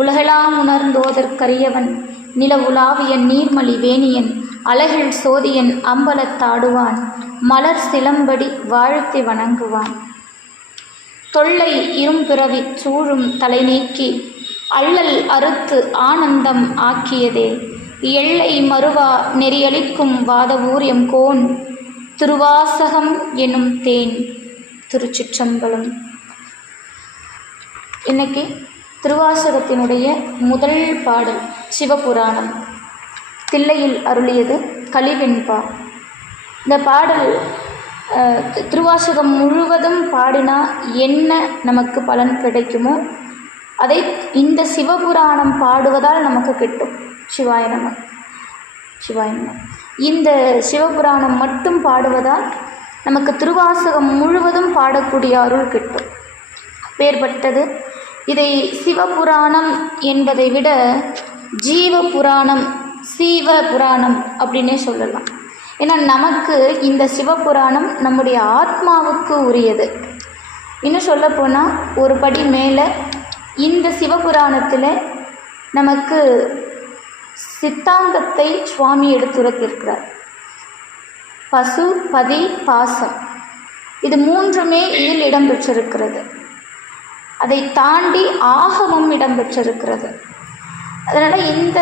உலகெலாம் உணர்ந்தோதற்கரியவன் நில உலாவிய நீர்மலி வேணியன் அழகில் சோதியன் அம்பலத்தாடுவான் மலர் சிலம்படி வாழ்த்தி வணங்குவான். தொல்லை இரும்பிறவி சூழும் தலை நீக்கி அள்ளல் அறுத்து ஆனந்தம் ஆக்கியதே எல்லை மறுவா நெறியளிக்கும் வாதவூர் எம்கோன் திருவாசகம் எனும் தேன். திருச்சிற்றம்பலம். இன்னைக்கு திருவாசகத்தினுடைய முதல் பாடல் சிவபுராணம். தில்லையில் அருளியது கலிவெண்பா. இந்த பாடல் திருவாசகம் முழுவதும் பாடினா என்ன நமக்கு பலன் கிடைக்குமோ அதை இந்த சிவபுராணம் பாடுவதால் நமக்கு கிட்டும். சிவாய நம. சிவாய நம. இந்த சிவபுராணம் மட்டும் பாடுவதால் நமக்கு திருவாசகம் முழுவதும் பாடக்கூடிய அருள் கிட்டும். பேர்பட்டது. இதை சிவபுராணம் என்பதை விட ஜீவபுராணம், சீவ புராணம் அப்படின்னே சொல்லலாம். ஏன்னா நமக்கு இந்த சிவபுராணம் நம்முடைய ஆத்மாவுக்கு உரியது. இன்னும் சொல்லப்போனால் ஒரு படி மேலே இந்த சிவபுராணத்தில் நமக்கு சித்தாந்தத்தை சுவாமி எடுத்துரைத்திருக்கிறார். பசு, பதி, பாசம், இது மூன்றுமே இதில் இடம்பெற்றிருக்கிறது. அதை தாண்டி ஆகமம் இடம்பெற்றிருக்கிறது. அதனால் இந்த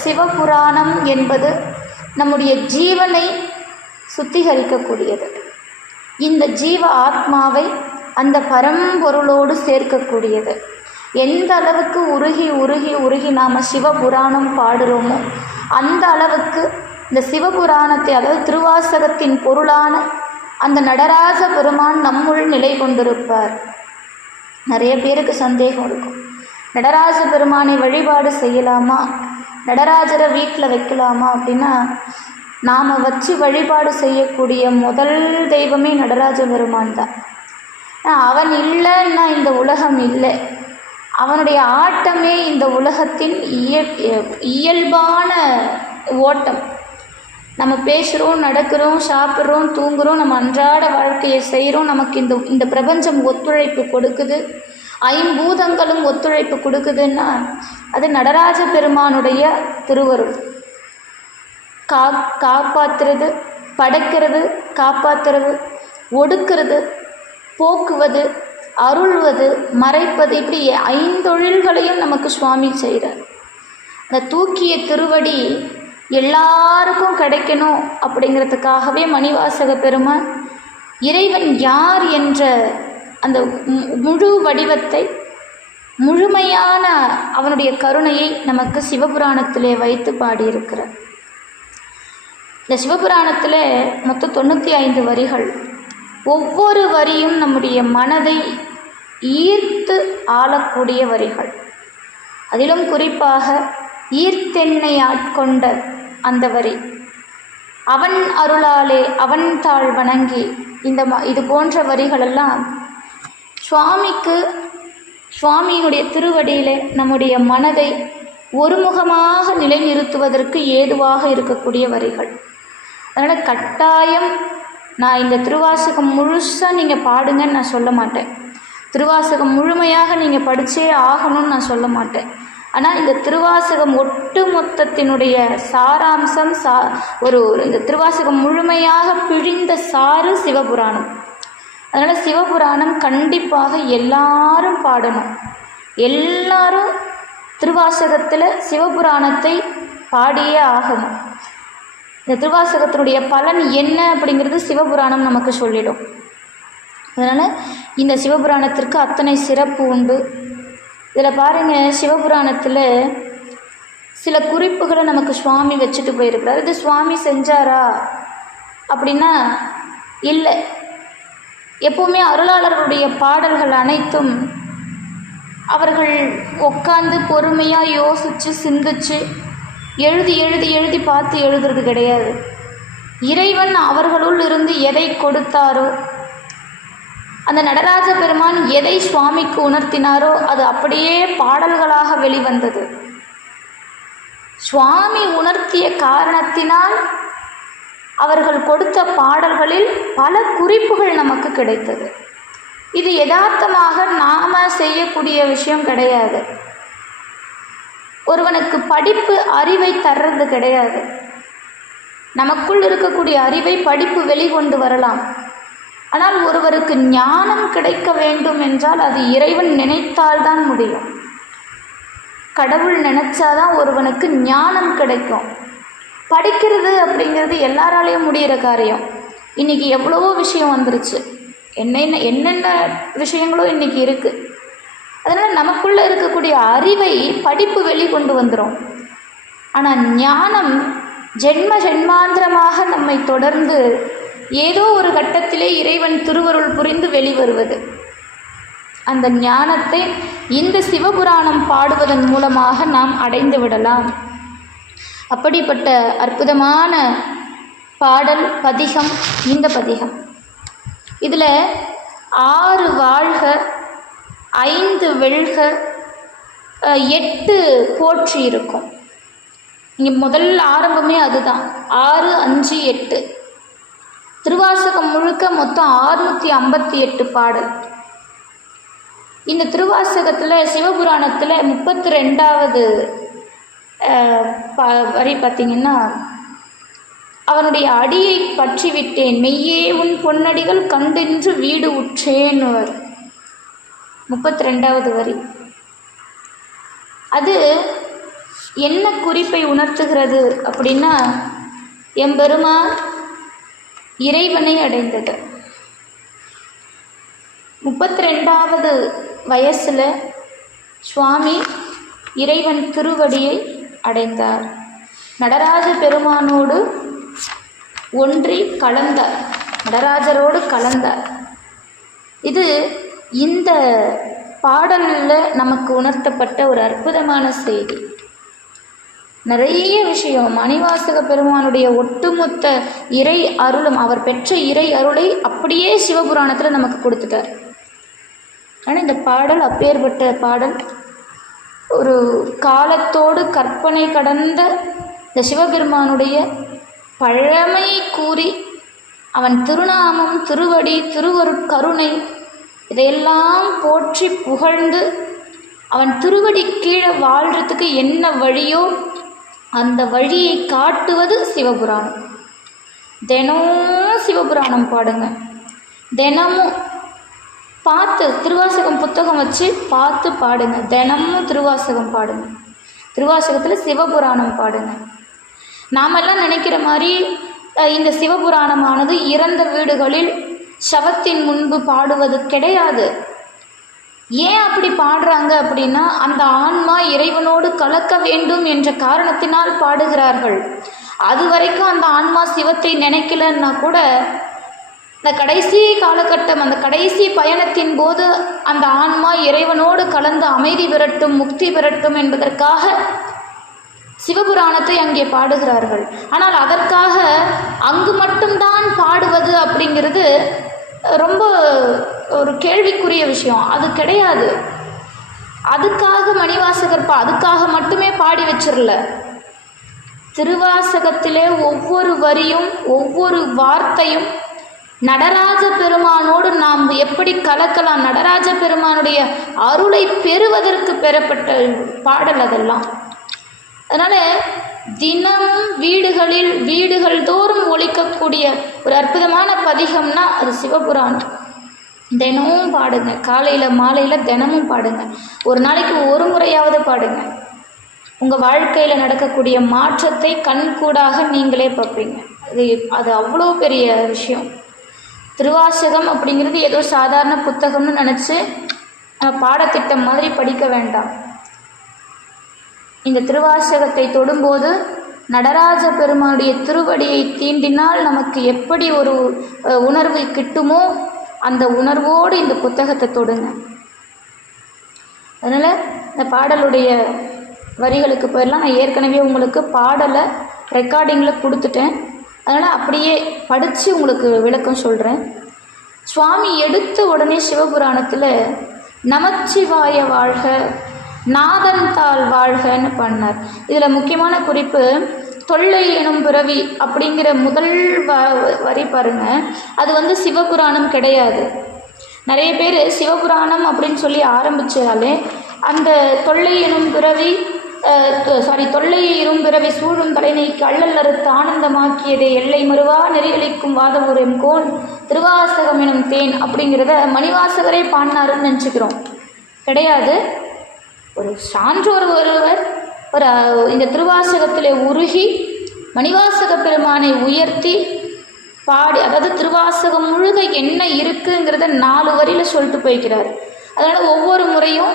சிவபுராணம் என்பது நம்முடைய ஜீவனை சுத்திகரிக்கக்கூடியது. இந்த ஜீவ ஆத்மாவை அந்த பரம்பொருளோடு சேர்க்கக்கூடியது. எந்த அளவுக்கு உருகி உருகி உருகி நாம் சிவபுராணம் பாடுறோமோ அந்த அளவுக்கு இந்த சிவபுராணத்தை, அதாவது திருவாசகத்தின் பொருளான அந்த நடராஜ பெருமான் நம்முள் நிலை கொண்டிருப்பார். நிறைய பேருக்கு சந்தேகம் இருக்கும், நடராஜ பெருமானை வழிபாடு செய்யலாமா, நடராஜரை வீட்டில் வைக்கலாமா அப்படின்னா, நாம் வச்சு வழிபாடு செய்யக்கூடிய முதல் தெய்வமே நடராஜ பெருமான் தான். அவன் இல்லைன்னா இந்த உலகம் இல்லை. அவனுடைய ஆட்டமே இந்த உலகத்தின் இயல்பான ஓட்டம். நம்ம பேசுகிறோம், நடக்கிறோம், சாப்பிட்றோம், தூங்குகிறோம், நம்ம அன்றாட வாழ்க்கையை செய்கிறோம். நமக்கு இந்த பிரபஞ்சம் ஒத்துழைப்பு கொடுக்குது, ஐம்பூதங்களும் ஒத்துழைப்பு கொடுக்குதுன்னா அது நடராஜ பெருமானுடைய திருவருள். காப்பாற்றுறது, படைக்கிறது, காப்பாற்றுறது, ஒடுக்கிறது, போக்குவது, அருள்வது, மறைப்பது, இப்படி ஐந்தொழில்களையும் நமக்கு சுவாமி செய்கிறார். அந்த தூக்கிய திருவடி எல்லாருக்கும் கிடைக்கணும் அப்படிங்கிறதுக்காகவே மணிவாசக பெருமான் இறைவன் யார் என்ற அந்த முழு வடிவத்தை, முழுமையான அவனுடைய கருணையை நமக்கு சிவபுராணத்திலே வைத்து பாடியிருக்கிறார். இந்த சிவபுராணத்தில் மொத்தம் 95 வரிகள். ஒவ்வொரு வரியும் நம்முடைய மனதை ஈர்த்து ஆளக்கூடிய வரிகள். அதிலும் குறிப்பாக ஈர்த்தென்னை ஆட்கொண்ட அந்த வரி, அவன் அருளாலே அவன் தாழ் வணங்கி, இது போன்ற வரிகளெல்லாம் சுவாமியினுடைய திருவடியிலே நம்முடைய மனதை ஒருமுகமாக நிலைநிறுத்துவதற்கு ஏதுவாக இருக்கக்கூடிய வரிகள். அதனால் கட்டாயம் நான் இந்த திருவாசகம் முழுசாக நீங்கள் பாடுங்கன்னு நான் சொல்ல மாட்டேன். திருவாசகம் முழுமையாக நீங்கள் படித்தே ஆகணும்னு நான் சொல்ல மாட்டேன். ஆனால் இந்த திருவாசகம் ஒட்டு மொத்தத்தினுடைய சாராம்சம், இந்த திருவாசகம் முழுமையாக பிழிந்த சாறு சிவபுராணம். அதனால் சிவபுராணம் கண்டிப்பாக எல்லாரும் பாடணும். எல்லாரும் திருவாசகத்தில் சிவபுராணத்தை பாடியே ஆகணும். இந்த திருவாசகத்தினுடைய பலன் என்ன அப்படிங்கிறது சிவபுராணம் நமக்கு சொல்லிடும். அதனால் இந்த சிவபுராணத்திற்கு அத்தனை சிறப்பு உண்டு. இதில் பாருங்கள், சிவபுராணத்தில் சில குறிப்புகளை நமக்கு சுவாமி வச்சுட்டு போயிருக்கிறார். இது சுவாமி செஞ்சாரா அப்படின்னா இல்லை. எப்போவுமே அருளாளர்களுடைய பாடல்கள் அனைத்தும் அவர்கள் உட்காந்து பொறுமையாக யோசித்து சிந்திச்சு எழுதி எழுதி எழுதி பார்த்து எழுதுறது கிடையாது. இறைவன் அவர்களுள் இருந்து எதை கொடுத்தாரோ, அந்த நடராஜ பெருமான் எதை சுவாமிக்கு உணர்த்தினாரோ அது அப்படியே பாடல்களாக வெளிவந்தது. சுவாமி உணர்த்திய காரணத்தினால் அவர்கள் கொடுத்த பாடல்களில் பல குறிப்புகள் நமக்கு கிடைத்தது. இது யதார்த்தமாக நாம் செய்யக்கூடிய விஷயம் கிடையாது. ஒருவனுக்கு படிப்பு அறிவை தர்றது கிடையாது. நமக்குள் இருக்கக்கூடிய அறிவை படிப்பு வெளிக்கொண்டு வரலாம். ஆனால் ஒருவருக்கு ஞானம் கிடைக்க வேண்டும் என்றால் அது இறைவன் நினைத்தால்தான் முடியும். கடவுள் நினைச்சாதான் ஒருவனுக்கு ஞானம் கிடைக்கும். படிக்கிறது அப்படிங்கிறது எல்லாராலையும் முடிகிற காரியம். இன்றைக்கி எவ்வளவோ விஷயம் வந்துருச்சு, என்னென்ன விஷயங்களும் இன்றைக்கி இருக்குது. அதனால் நமக்குள்ளே இருக்கக்கூடிய அறிவை படிப்பு வெளிக்கொண்டு வந்துடும். ஆனால் ஞானம் ஜென்ம ஜென்மாந்திரமாக நம்மை தொடர்ந்து ஏதோ ஒரு கட்டத்திலே இறைவன் திருவருள் புரிந்து வெளிவருவது. அந்த ஞானத்தை இந்த சிவபுராணம் பாடுவதன் மூலமாக நாம் அடைந்து விடலாம். அப்படிப்பட்ட அற்புதமான பாடல் பதிகம் இந்த பதிகம். இதில் 6 வாழ்க, 5 வெல்க, 8 போற்றி இருக்கும். இங்கே முதல் ஆரம்பமே அதுதான். 6, 5, 8. திருவாசகம் முழுக்க மொத்தம் 658 பாடல். இந்த திருவாசகத்தில் சிவபுராணத்தில் 32வது வரி பார்த்திங்கன்னா, அவனுடைய அடியை பற்றி விட்டேன், மெய்யே உன் பொன்னடிகள் கண்டென்று வீடு உற்றேன். 32வது வரி. அது என்ன குறிப்பை உணர்த்துகிறது அப்படின்னா, எம்பெருமான் இறைவனை அடைந்தது. 32வது வயசில் சுவாமி இறைவன் திருவடியை அடைந்தார். நடராஜ பெருமானோடு ஒன்றி கலந்தார், நடராஜரோடு கலந்தார். இது இந்த பாடலில் நமக்கு உணர்த்தப்பட்ட ஒரு அற்புதமான செய்தி. நிறைய விஷயம் மணிவாசக பெருமானுடைய ஒட்டுமொத்த இறை அருளும், அவர் பெற்ற இறை அருளை அப்படியே சிவபுராணத்தில் நமக்கு கொடுத்துட்டார். ஆனால் இந்த பாடல் அப்பேற்பட்ட பாடல். ஒரு காலத்தோடு கற்பனை கடந்த இந்த சிவபெருமானுடைய பழமை கூறி அவன் திருநாமம், திருவடி, திருவருட்கருணை இதையெல்லாம் போற்றி புகழ்ந்து அவன் திருவடி கீழே வாழ்கிறதுக்கு என்ன வழியோ அந்த வழியை காட்டுவது சிவபுராணம். தினமும் சிவபுராணம் பாடுங்க. தினமும் பார்த்து திருவாசகம் புத்தகம் வச்சு பார்த்து பாடுங்க. தினமும் திருவாசகம் பாடுங்க. திருவாசகத்தில் சிவபுராணம் பாடுங்க. நாமெல்லாம் நினைக்கிற மாதிரி இந்த சிவபுராணமானது இறந்த வீடுகளில் சவத்தின் முன்பு பாடுவது கிடையாது. ஏன் அப்படி பாடுறாங்க அப்படின்னா, அந்த ஆன்மா இறைவனோடு கலக்க வேண்டும் என்ற காரணத்தினால் பாடுகிறார்கள். அது வரைக்கும் அந்த ஆன்மா சிவத்தை நினைக்கலன்னா கூட இந்த கடைசி காலகட்டம், அந்த கடைசி பயணத்தின் போது அந்த ஆன்மா இறைவனோடு கலந்து அமைதி பெறட்டும், முக்தி பெறட்டும் என்பதற்காக சிவபுராணத்தை அங்கே பாடுகிறார்கள். ஆனால் அதற்காக அங்கு மட்டும்தான் பாடுவது அப்படிங்கிறது ரொம்ப ஒரு கேள்விக்குரிய விஷயம். அது கிடையாது. அதுக்காக மணிவாசகர் அதுக்காக மட்டுமே பாடி வச்சிடல. திருவாசகத்திலே ஒவ்வொரு வரியும் ஒவ்வொரு வார்த்தையும் நடராஜ பெருமானோடு நாம் எப்படி கலக்கலாம், நடராஜ பெருமானுடைய அருளை பெறுவதற்கு பெறப்பட்ட பாடல் அதெல்லாம். அதனால் தினமும் வீடுகள் தோறும் ஒலிக்கக்கூடிய ஒரு அற்புதமான பதிகம்னா அது சிவபுராணம். தினமும் பாடுங்க. காலையில் மாலையில் தினமும் பாடுங்க. ஒரு நாளைக்கு ஒரு முறையாவது பாடுங்க. உங்கள் வாழ்க்கையில் நடக்கக்கூடிய மாற்றத்தை கண்கூடாக நீங்களே பார்ப்பீங்க. அது அவ்வளோ பெரிய விஷயம். திருவாசகம் அப்படிங்கிறது ஏதோ சாதாரண புத்தகம்னு நினச்சி பாடத்திட்டம் மாதிரி படிக்க வேண்டாம். இந்த திருவாசகத்தை தொடும்போது நடராஜ பெருமானுடைய திருவடியை தீண்டினால் நமக்கு எப்படி ஒரு உணர்வு கிட்டுமோ அந்த உணர்வோடு இந்த புத்தகத்தை தொடுங்க. அதனால் இந்த பாடலுடைய வரிகளுக்கு போயிடலாம். நான் ஏற்கனவே உங்களுக்கு பாடலை ரெக்கார்டிங்கில் கொடுத்துட்டேன். அதனால் அப்படியே படித்து உங்களுக்கு விளக்கம் சொல்கிறேன். சுவாமி எடுத்த உடனே சிவபுராணத்தில் நமச்சிவாய வாழ்க, நாதன் தாள் வாழ்கன்னு பண்ணார். இதில் முக்கியமான குறிப்பு தொல்லை எனும் பிறவி அப்படிங்கிற முதல் வரி பாருங்க. அது சிவபுராணம் கிடையாது. நிறைய பேர் சிவபுராணம் அப்படின்னு சொல்லி ஆரம்பித்தாலே அந்த தொல்லை எனும் பிறவி தொல்லை இரும்பிறவி சூழும் தலைநீக்கு அள்ளல் அறுத்து ஆனந்தமாக்கியதே எல்லை மறுவா நெறிகளிக்கும் வாதபுரம் கோன் திருவாசகம் எனும் தேன் அப்படிங்கிறத மணிவாசகரே பாடினாருன்னு நினச்சிக்கிறோம். கிடையாது. ஒரு சான்றோர் ஒருவர் இந்த திருவாசகத்தில் உருகி மணிவாசக பெருமானை உயர்த்தி பாடி, அதாவது திருவாசகம் முழுக என்ன இருக்குங்கிறத 4 வரியில் சொல்லிட்டு போய்க்கிறார். அதனால் ஒவ்வொரு முறையும்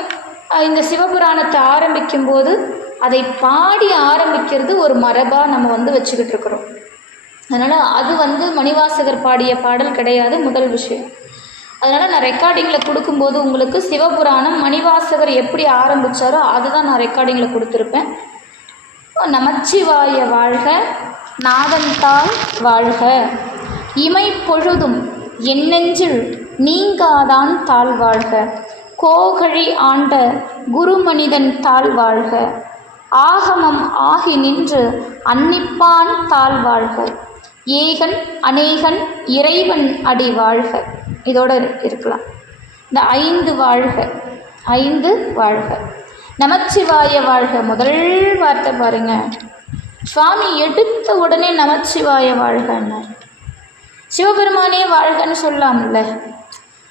இந்த சிவபுராணத்தை ஆரம்பிக்கும் போது அதை பாடி ஆரம்பிக்கிறது ஒரு மரபாக நம்ம வச்சுக்கிட்டு இருக்கிறோம். அதனால் அது மணிவாசகர் பாடிய பாடல் கிடையாது, முதல் விஷயம். அதனால் நான் ரெக்கார்டிங்கில் கொடுக்கும்போது உங்களுக்கு சிவபுராணம் மணிவாசகர் எப்படி ஆரம்பித்தாரோ அதுதான் நான் ரெக்கார்டிங்கில் கொடுத்துருப்பேன். நமச்சிவாய வாழ்க, நாதன்தாள் வாழ்க, இமை பொழுதும் என்னெஞ்சில் நீங்காதான் தாழ் வாழ்க, கோகழி ஆண்ட குருமனிதன் தாழ் வாழ்க, ஆகமம் ஆகி நின்று அன்னிப்பான் தாழ் வாழ்க, ஏகன் அநேகன் இறைவன் அடி வாழ்க. இதோட இருக்கலாம். இந்த 5 வாழ்க, 5 வாழ்க. நமச்சிவாய வாழ்க முதல் வார்த்தை பாருங்க. சுவாமி எடுத்த உடனே நமச்சிவாய வாழ்கன்னார். சிவபெருமானே வாழ்கன்னு சொல்லலாம்ல.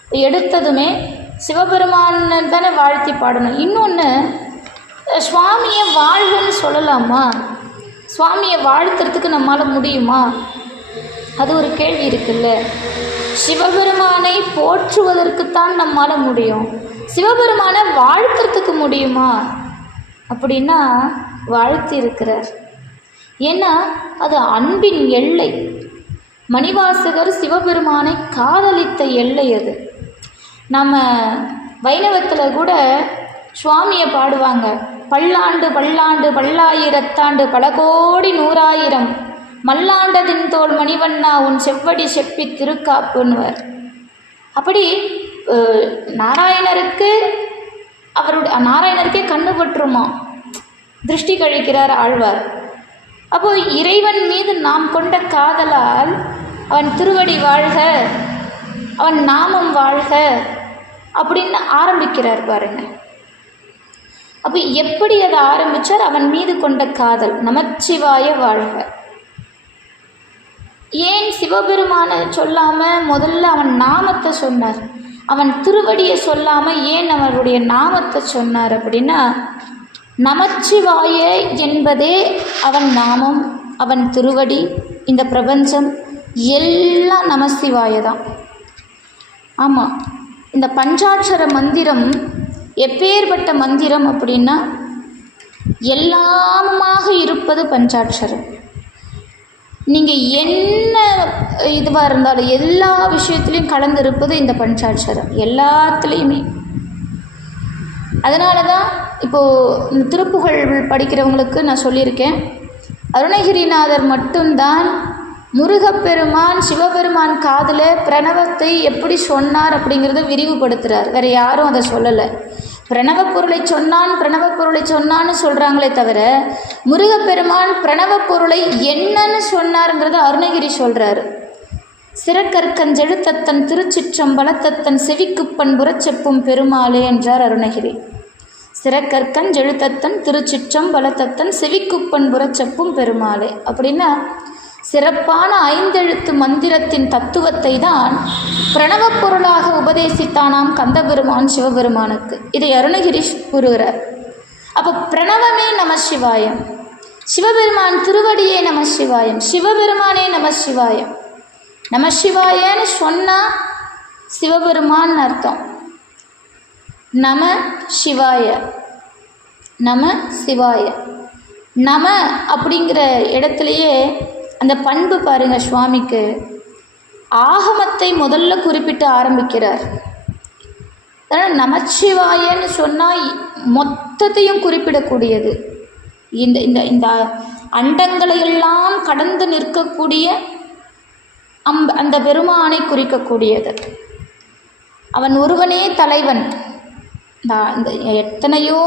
எடுத்ததுமே சிவபெருமானை தானே வாழ்த்தி பாடணும். இன்னொன்று, சுவாமியை வாழ்கன்னு சொல்லலாமா? சுவாமியை வாழ்த்துறதுக்கு நம்மளால் முடியுமா? அது ஒரு கேள்வி இருக்குல்ல. சிவபெருமானை போற்றுவதற்குத்தான் நம்மால் முடியும். சிவபெருமானை வாழ்த்துறதுக்கு முடியுமா அப்படின்னா வாழ்த்தி இருக்கிறார். ஏன்னா அது அன்பின் எல்லை. மணிவாசகர் சிவபெருமானை காதலித்த எல்லை அது. நம்ம வைணவத்தில் கூட சுவாமியை பாடுவாங்க. பல்லாண்டு பல்லாண்டு பல்லாயிரத்தாண்டு பல கோடி 100,000 மல்லாண்டதின் தோல் மணிவண்ணா உன் செவ்வடி செப்பி திருக்காப்புன்னுவர். அப்படி நாராயணருக்கே கண்ணு பற்றுமா, திருஷ்டி கழிக்கிறார் ஆழ்வார். அப்போ இறைவன் மீது நாம் கொண்ட காதலால் அவன் திருவடி வாழ்க, அவன் நாமம் வாழ்க அப்படின்னு ஆரம்பிக்கிறார் பாருங்க. அப்போ எப்படி அதை ஆரம்பித்தார்? அவன் மீது கொண்ட காதல். நமச்சிவாய வாழ்க. ஏன் சிவபெருமானை சொல்லாமல் முதல்ல அவன் நாமத்தை சொன்னார்? அவன் திருவடியை சொல்லாமல் ஏன் அவருடைய நாமத்தை சொன்னார் அப்படின்னா, நமச்சிவாய என்பதே அவன் நாமம், அவன் திருவடி, இந்த பிரபஞ்சம் எல்லாம் நமசிவாய தான். ஆமாம், இந்த பஞ்சாட்சர மந்திரம் எப்பேற்பட்ட மந்திரம் அப்படின்னா, எல்லாமாக இருப்பது பஞ்சாட்சரம். நீங்கள் என்ன இதுவாக இருந்தாலும் எல்லா விஷயத்துலையும் கலந்திருப்பது இந்த பஞ்சாட்சரம், எல்லாத்துலேயுமே. அதனால தான் இப்போது இந்த திருப்புகழ் படிக்கிறவங்களுக்கு நான் சொல்லியிருக்கேன், அருணகிரிநாதர் மட்டும்தான் முருகப்பெருமான் சிவபெருமான் காதில் பிரணவத்தை எப்படி சொன்னார் அப்படிங்கிறத விரிவுபடுத்துகிறார். வேறு யாரும் அதை சொல்லலை. பிரணவ பொருளை சொன்னான்னு சொல்கிறாங்களே தவிர, முருகப்பெருமான் பிரணவ பொருளை என்னன்னு சொன்னாருங்கிறத அருணகிரி சொல்கிறாரு. சிறக்கற்கஞ்செழுத்தத்தன் திருச்சிற்றம்பலத்தத்தன் செவிக்குப்பன் புறச்செப்பும் பெருமாளே என்றார் அருணகிரி. சிறக்கற்கஞ்செழுத்தத்தன் திருச்சிற்றம்பலத்தத்தன் செவிக்குப்பன் புறச்செப்பும் பெருமாளே அப்படின்னா, சிறப்பான 5 எழுத்து மந்திரத்தின் தத்துவத்தை தான் பிரணவ பொருளாக உபதேசித்தானாம் கந்தபெருமான் சிவபெருமானுக்கு. இதை அருணகிரி கூறுகிறார். அப்போ பிரணவமே நமசிவாயம், சிவபெருமான் திருவடியே நமசிவாயம், சிவபெருமானே நமசிவாயம். நமசிவாயன்னு சொன்னால் சிவபெருமான் அர்த்தம். நம சிவாய, நம சிவாய. நம அப்படிங்கிற இடத்துலையே அந்த பண்பு பாருங்க. சுவாமிக்கு ஆகமத்தை முதல்ல குறிப்பிட்டு ஆரம்பிக்கிறார். அதனால் நமச்சிவாயன்னு சொன்னால் மொத்தத்தையும் குறிப்பிடக்கூடியது. இந்த இந்த இந்த அண்டங்களையெல்லாம் கடந்து நிற்கக்கூடிய அந்த பெருமானை குறிக்கக்கூடியது. அவன் ஒருவனே தலைவன். இந்த எத்தனையோ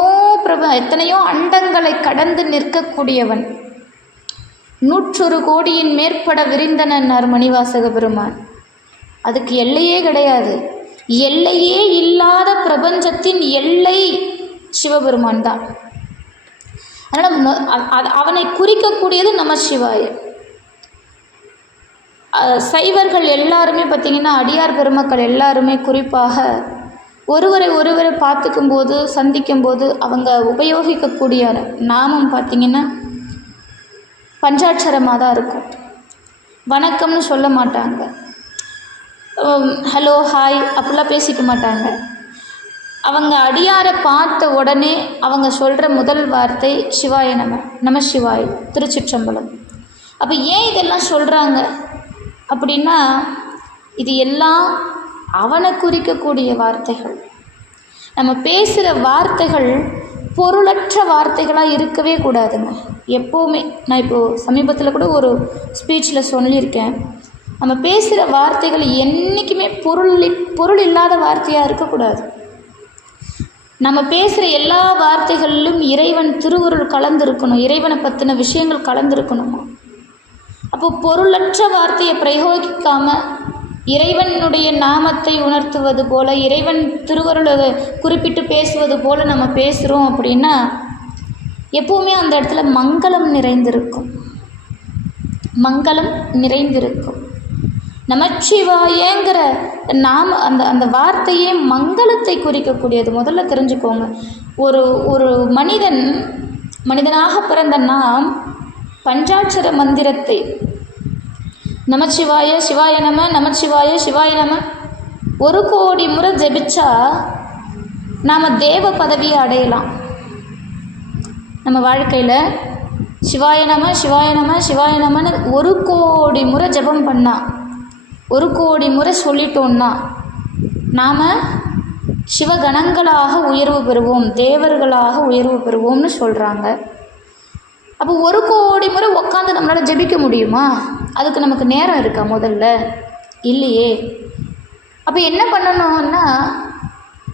அண்டங்களை கடந்து நிற்கக்கூடியவன். 101 கோடியின் மேற்பட விரிந்தனர் மணிவாசக பெருமான். அதுக்கு எல்லையே கிடையாது. எல்லையே இல்லாத பிரபஞ்சத்தின் எல்லை சிவபெருமான் தான். அதனால் அவனை குறிக்கக்கூடியது நமசிவாய. சைவர்கள் எல்லாருமே பார்த்திங்கன்னா, அடியார் பெருமக்கள் எல்லாருமே குறிப்பாக ஒருவரை பார்த்துக்கும் போது சந்திக்கும் போது அவங்க உபயோகிக்கக்கூடிய நாமம் பார்த்திங்கன்னா பஞ்சாட்சரமாக தான் இருக்கும். வணக்கம்னு சொல்ல மாட்டாங்க, ஹலோ ஹாய் அப்படிலாம் பேசிக்க மாட்டாங்க. அவங்க அடியாரை பார்த்த உடனே அவங்க சொல்கிற முதல் வார்த்தை சிவாய நம சிவாய, திருச்சிற்றம்பலம். அப்போ ஏன் இதெல்லாம் சொல்கிறாங்க அப்படின்னா, இது எல்லாம் அவனை குறிக்கக்கூடிய வார்த்தைகள். நம்ம பேசுகிற வார்த்தைகள் பொருளற்ற வார்த்தைகளாக இருக்கவே கூடாதுங்க எப்போவுமே. நான் இப்போது சமீபத்தில் கூட ஒரு ஸ்பீச்சில் சொல்லியிருக்கேன், நம்ம பேசுகிற வார்த்தைகள் என்றைக்குமே பொருள் இல்லாத வார்த்தையாக இருக்கக்கூடாது. நம்ம பேசுகிற எல்லா வார்த்தைகளிலும் இறைவன் திருவருள் கலந்துருக்கணும், இறைவனை பற்றின விஷயங்கள் கலந்துருக்கணுமா. அப்போ பொருளற்ற வார்த்தையை பிரயோகிக்காமல் இறைவனுடைய நாமத்தை உணர்த்துவது போல், இறைவன் திருவருளை குறிப்பிட்டு பேசுவது போல் நம்ம பேசுகிறோம் அப்படின்னா எப்போவுமே அந்த இடத்துல மங்களம் நிறைந்திருக்கும், மங்களம் நிறைந்திருக்கும். நமச்சிவாயங்கிற அந்த வார்த்தையே மங்களத்தை குறிக்கக்கூடியது. முதல்ல தெரிஞ்சுக்கோங்க, ஒரு மனிதனாக பிறந்த நாம் பஞ்சாட்சர மந்திரத்தை நமச்சிவாய சிவாய நம, நமச்சிவாய சிவாய நம 1 கோடி முறை ஜெபிச்சா நாம் தேவ பதவியை அடையலாம். நம்ம வாழ்க்கையில் சிவாய நம சிவாய நம சிவாய நமன்னு 1 கோடி முறை ஜெபம் பண்ணால், 1 கோடி முறை சொல்லிட்டோன்னா நாம் சிவகணங்களாக உயர்வு பெறுவோம், தேவர்களாக உயர்வு பெறுவோம்னு சொல்கிறாங்க. அப்போ 1 கோடி முறை உட்காந்து நம்மளால் ஜெபிக்க முடியுமா? அதுக்கு நமக்கு நேரம் இருக்கா? முதல்ல இல்லையே. அப்போ என்ன பண்ணணும்னா,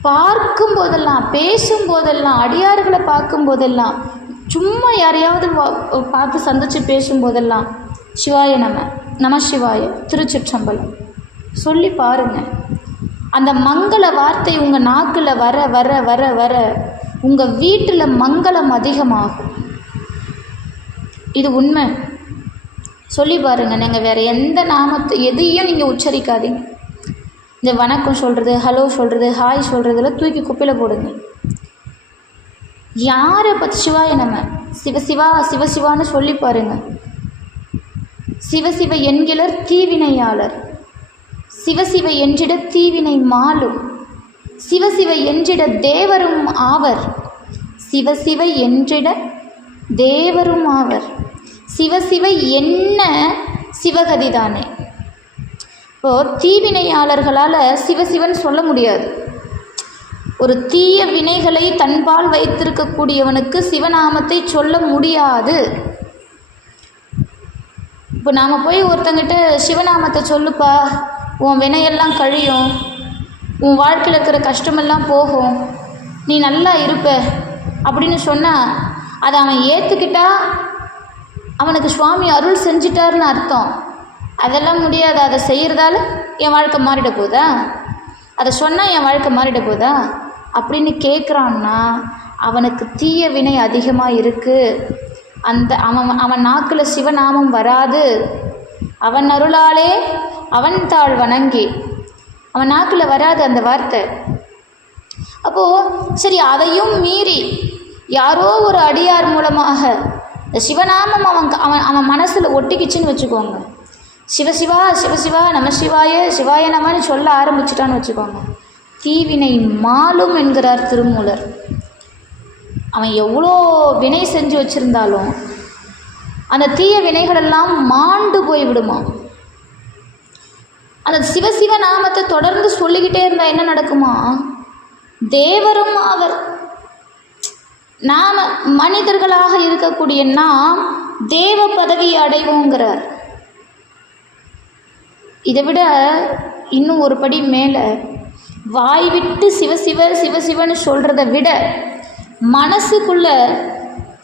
பார்க்கும்போதெல்லாம், பேசும்போதெல்லாம், அடியார்களை பார்க்கும்போதெல்லாம், சும்மா யாரையாவது பார்த்து சந்தித்து பேசும்போதெல்லாம் சிவாய நம சிவாய, திருச்சிற்றம்பலம் சொல்லி பாருங்கள். அந்த மங்கள வார்த்தை உங்கள் நாக்கில் வர வர வர வர உங்கள் வீட்டில் மங்களம் அதிகமாகும். இது உண்மை. சொல்லி பாருங்கள். நீங்கள் வேறு எந்த நாமத்தை எதையும் நீங்கள் உச்சரிக்காதீங்க. இந்த வணக்கம் சொல்கிறது, ஹலோ சொல்கிறது, ஹாய் சொல்கிறதுல தூக்கி குப்பையில் போடுங்க. யாரை பற்றி சிவாய நம சிவசிவா சிவசிவான்னு சொல்லி பாருங்கள். சிவசிவ என்கிறர் தீவினையாளர், சிவசிவ என்றிட தீவினை மாலும், சிவசிவ என்றிட தேவரும் ஆவர், சிவசிவ என்றிட தேவரும் ஆவர், சிவசிவ என்ன சிவகதி தானே. இப்போது தீவினையாளர்களால் சிவசிவன் சொல்ல முடியாது. ஒரு தீய வினைகளை தன்பால் வைத்திருக்கக்கூடியவனுக்கு சிவநாமத்தை சொல்ல முடியாது. இப்போ நாம் போய் ஒருத்தங்கிட்ட சிவநாமத்தை சொல்லுப்பா, உன் வினையெல்லாம் கழியும், உன் வாழ்க்கையில் இருக்கிற கஷ்டமெல்லாம் போகும், நீ நல்லா இருப்ப அப்படின்னு சொன்னால் அதை அவன் ஏற்றுக்கிட்டா அவனுக்கு சுவாமி அருள் செஞ்சிட்டாருன்னு அர்த்தம். அதெல்லாம் முடியாது. அதை செய்கிறதால என் வாழ்க்கை மாறிட போதா, அதை சொன்னால் என் வாழ்க்கை மாறிட போதா அப்படின்னு கேட்குறான்னா அவனுக்கு தீய வினை அதிகமாக இருக்குது. அவன் நாக்கில் சிவநாமம் வராது. அவன் அருளாலே அவன் தாழ் வணங்கி அவன் நாக்கில் வராது அந்த வார்த்தை. அப்போது சரி, அதையும் மீறி யாரோ ஒரு அடியார் மூலமாக இந்த சிவநாமம் அவன் மனசில் ஒட்டிக்கிச்சின்னு வச்சுக்கோங்க. சிவசிவா சிவசிவா நம சிவாய சிவாய நமன்னு சொல்ல ஆரம்பிச்சிட்டான்னு வச்சுக்கோங்க, தீவினை மாலும் என்கிறார் திருமூலர். அவன் எவ்வளோ வினை செஞ்சு வச்சுருந்தாலும் அந்த தீய வினைகளெல்லாம் மாண்டு போய்விடுமா. அந்த சிவசிவ நாமத்தை தொடர்ந்து சொல்லிக்கிட்டே இருந்தால் என்ன நடக்குமா, தேவரும் அவர். நாம் மனிதர்களாக இருக்கக்கூடிய நாம் தேவ பதவியை அடைவோங்கிறார். இதை விட இன்னும் ஒரு படி மேலே, வாய் விட்டு சிவசிவ சிவசிவன்னு சொல்கிறத விட மனசுக்குள்ள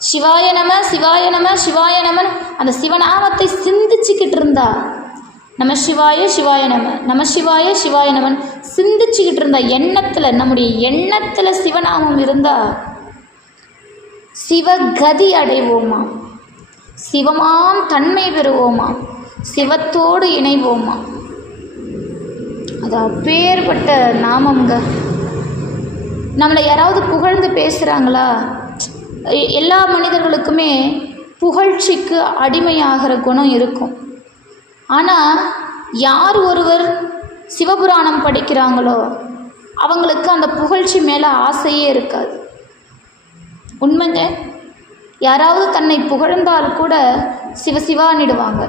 சிவாய நம சிவாய நம சிவாய நமன் அந்த சிவநாமத்தை சிந்திச்சுக்கிட்டு இருந்தா, நம சிவாய சிவாய நம சிவாய சிவாய நமன் சிந்திச்சுக்கிட்டு இருந்தா, எண்ணத்தில் நம்முடைய எண்ணத்தில் சிவநாமம் இருந்தால் சிவகதி அடைவோமா, சிவமாம் தன்மை பெறுவோமா, சிவத்தோடு இணைவோமா. அது அப்பேற்பட்ட நாமங்க. நம்மளை யாராவது புகழ்ந்து பேசுகிறாங்களா? எல்லா மனிதர்களுக்குமே புகழ்ச்சிக்கு அடிமையாகிற குணம் இருக்கும். ஆனால் யார் ஒருவர் சிவபுராணம் படிக்கிறாங்களோ அவங்களுக்கு அந்த புகழ்ச்சி மேலே ஆசையே இருக்காது. உண்மைங்க. யாராவது தன்னை புகழ்ந்தால் கூட சிவசிவானிடுவாங்க.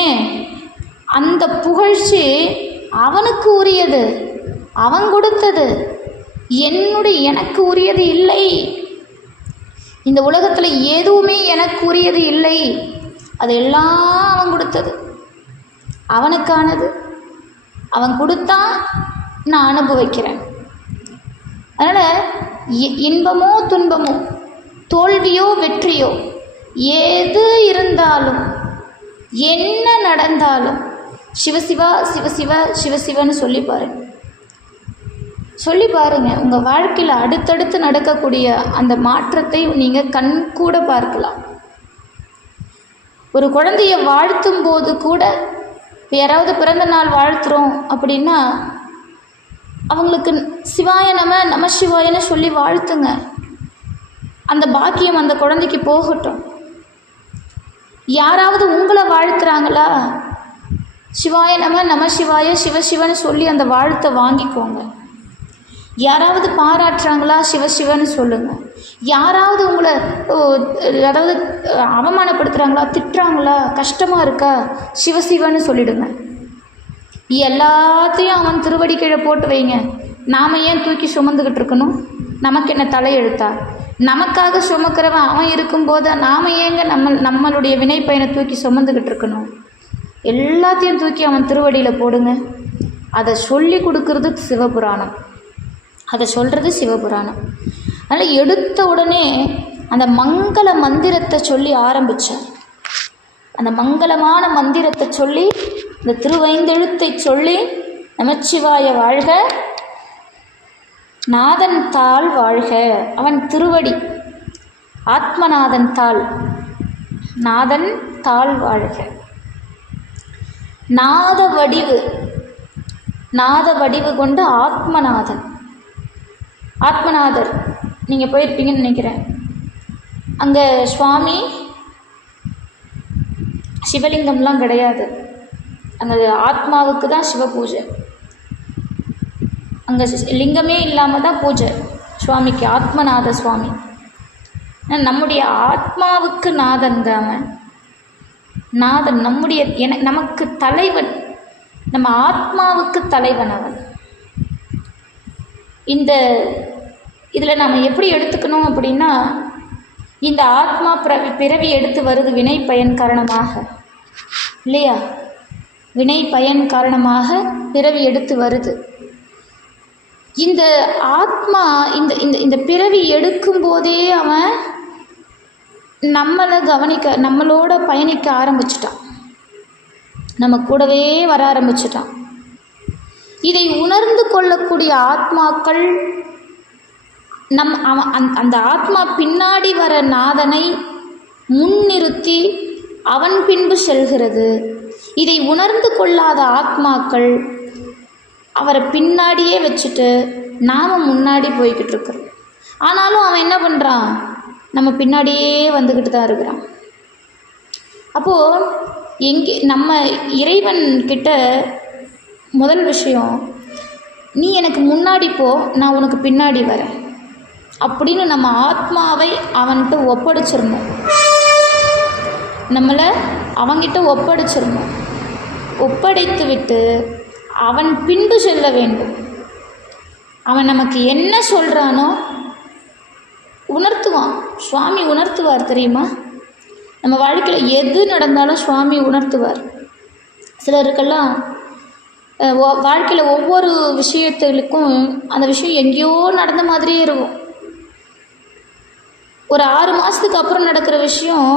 ஏன்? அந்த புகழ்ச்சி அவனுக்கு உரியது, அவன் கொடுத்தது, எனக்கு உரியது இல்லை. இந்த உலகத்தில் எதுவுமே எனக்கு உரியது இல்லை. அது எல்லாம் அவன் கொடுத்தது, அவனுக்கானது. அவன் கொடுத்தான், நான் அனுபவிக்கிறேன். அதனால் இன்பமோ துன்பமோ, தோல்வியோ வெற்றியோ, எது இருந்தாலும் என்ன நடந்தாலும் சிவசிவா சிவசிவா சிவசிவன்னு சொல்லி பாருங்க. உங்கள் வாழ்க்கையில் அடுத்தடுத்து நடக்கக்கூடிய அந்த மாற்றத்தை நீங்கள் கண் கூட பார்க்கலாம். ஒரு குழந்தைய வாழ்த்தும் போது கூட, யாராவது பிறந்த நாள் வாழ்த்துறோம் அப்படின்னா அவங்களுக்கு சிவாய நம சிவாயன்னு சொல்லி வாழ்த்துங்க. அந்த பாக்கியம் அந்த குழந்தைக்கு போகட்டும். யாராவது உங்களை வாழ்த்துறாங்களா? சிவாய நம சிவாய சிவசிவன்னு சொல்லி அந்த வாழ்த்தை வாங்கிக்கோங்க. யாராவது பாராட்டுறாங்களா? சிவசிவன்னு சொல்லுங்கள். யாராவது உங்களை அதாவது அவமானப்படுத்துகிறாங்களா, திட்டுறாங்களா, கஷ்டமாக இருக்கா, சிவசிவன்னு சொல்லிடுங்க. எல்லாத்தையும் அவன் திருவடி கீழே போட்டு வைங்க. நாம் ஏன் தூக்கி சுமந்துக்கிட்டு இருக்கணும்? நமக்கு என்ன தலையெழுத்தா? நமக்காக சுமக்கிறவன் அவன் இருக்கும்போது நாம் ஏங்க நம்மளுடைய வினை பயனை தூக்கி சுமந்துக்கிட்டு இருக்கணும்? எல்லாத்தையும் தூக்கி அவன் திருவடியில் போடுங்க. அதை சொல்லி கொடுக்கறது சிவபுராணம், அதை சொல்கிறது சிவபுராணம். அதனால் எடுத்த உடனே அந்த மங்கள மந்திரத்தை சொல்லி ஆரம்பித்தார். அந்த மங்களமான மந்திரத்தை சொல்லி, இந்த திருவைந்தெழுத்தை சொல்லி, நமச்சிவாய வாழ்க, நாதன் தாள் வாழ்க, அவன் திருவடி ஆத்மநாதன் தாள், நாதன் தாள் வாழ்க. நாத வடிவு கொண்ட ஆத்மநாதர் நீங்கள் போயிருப்பீங்கன்னு நினைக்கிறேன். அங்கே சுவாமி சிவலிங்கம்லாம் கிடையாது. அங்கே ஆத்மாவுக்கு தான் சிவ பூஜை. அங்கே லிங்கமே இல்லாமல் தான் பூஜை சுவாமிக்கு, ஆத்மநாத சுவாமி. நம்முடைய ஆத்மாவுக்கு நாதன் தான் நாதன். நமக்கு தலைவன், நம்ம ஆத்மாவுக்கு தலைவன் அவன். இதில் நாம் எப்படி எடுத்துக்கணும் அப்படின்னா, இந்த ஆத்மா பிறவி எடுத்து வருது வினை பயன் காரணமாக, இல்லையா? வினை பயன் காரணமாக பிறவி எடுத்து வருது. இந்த ஆத்மா இந்த பிறவி எடுக்கும்போதே அவன் நம்மளை நம்மளோட பயணிக்க ஆரம்பிச்சிட்டான், நம்ம கூடவே வர ஆரம்பிச்சிட்டான். இதை உணர்ந்து கொள்ளக்கூடிய ஆத்மாக்கள் அந்த ஆத்மா பின்னாடி வர நாதனை முன்னிறுத்தி அவன் பின்பு செல்கிறது. இதை உணர்ந்து கொள்ளாத ஆத்மாக்கள் அவரை பின்னாடியே வச்சுட்டு நாம் முன்னாடி போய்கிட்டு இருக்கிறோம். ஆனாலும் அவன் என்ன பண்ணுறான்? நம்ம பின்னாடியே வந்துக்கிட்டு தான் இருக்கிறான். அப்போது நம்ம இறைவன் கிட்ட முதல் விஷயம், நீ எனக்கு முன்னாடி போ, நான் உனக்கு பின்னாடி வரேன் அப்படின்னு நம்ம ஆத்மாவை அவன்கிட்ட ஒப்படைச்சிடணும். நம்மளை அவங்கிட்ட ஒப்படைச்சிடணும். ஒப்படைத்து விட்டு அவன் பின்பு செல்ல வேண்டும். அவன் நமக்கு என்ன சொல்கிறானோ உணர்த்துவான். சுவாமி உணர்த்துவார், தெரியுமா? நம்ம வாழ்க்கையில் எது நடந்தாலும் சுவாமி உணர்த்துவார். சிலருக்கெல்லாம் வாழ்க்கையில் ஒவ்வொரு விஷயத்துக்கும் அந்த விஷயம் எங்கேயோ நடந்த மாதிரியே இருக்கும். ஒரு 6 மாதத்துக்கு அப்புறம் நடக்கிற விஷயம்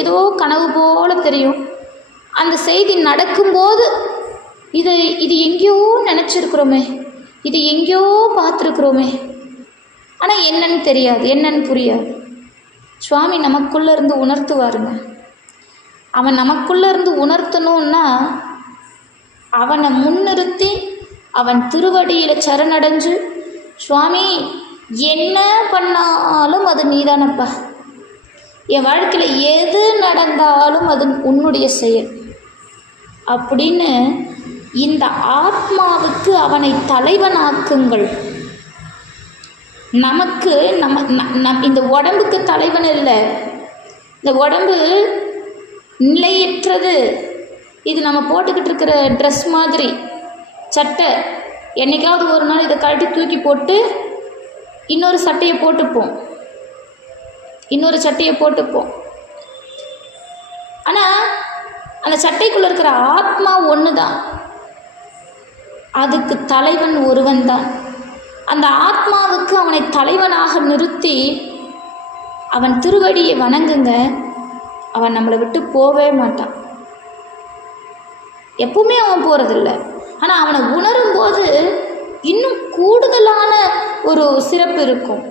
ஏதோ கனவு போல் தெரியும். அந்த செய்தி நடக்கும்போது இது எங்கேயோ நினச்சிருக்கிறோமே, இது எங்கேயோ பார்த்துருக்குறோமே ஆனால் என்னன்னு தெரியாது, என்னன்னு புரியாது. சுவாமி நமக்குள்ளே இருந்து உணர்த்துவாருங்க. அவன் நமக்குள்ளே இருந்து உணர்த்தணுன்னா அவனை முன்னிறுத்தி அவன் திருவடியில் சரணடைஞ்சு, சுவாமி என்ன பண்ணாலும் அது நீதானப்பா, என் வாழ்க்கையில் எது நடந்தாலும் அது உன்னுடைய செயல் அப்படின்னு இந்த ஆத்மாவுக்கு அவனை தலைவனாக்குங்கள். நமக்கு இந்த உடம்புக்கு தலைவன் இல்லை. இந்த உடம்பு நிலையற்றது. இது நம்ம போட்டுக்கிட்டு இருக்கிற ட்ரெஸ் மாதிரி, சட்டை. என்னைக்காவது ஒரு நாள் இதை கழட்டி தூக்கி போட்டு இன்னொரு சட்டையை போட்டுப்போம். ஆனால் அந்த சட்டைக்குள்ளே இருக்கிற ஆத்மா ஒன்று தான். அதுக்கு தலைவன் ஒருவன் தான். அந்த ஆத்மாவுக்கு அவனை தலைவனாக நிறுத்தி அவன் திருவடியை வணங்குங்க. அவன் நம்மளை விட்டு போவே மாட்டான். எப்பவுமே அவன் போகிறதில்ல. ஆனால் அவனை உணரும்போது இன்னும் கூடுதலான ஒரு சிறப்பு இருக்கும்.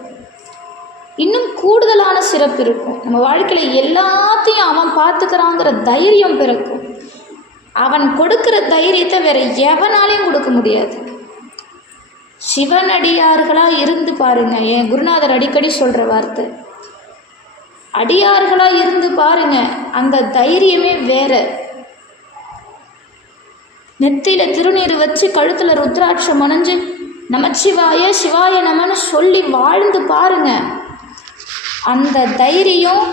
நம்ம வாழ்க்கையில் எல்லாத்தையும் அவன் பார்த்துக்கிறாங்கிற தைரியம் பிறக்கும். அவன் கொடுக்கிற தைரியத்தை வேற எவனாலையும் கொடுக்க முடியாது. சிவனடியார்களாக இருந்து பாருங்க. என் குருநாதர் அடிக்கடி சொல்கிற வார்த்தை, அடியார்களாக இருந்து பாருங்க, அந்த தைரியமே வேற. நெத்தியில் திருநீர் வச்சு கழுத்தில் ருத்ராட்சம் அணிஞ்சு நமச்சிவாய சிவாய நமன்னு சொல்லி வாழ்ந்து பாருங்க. அந்த தைரியம்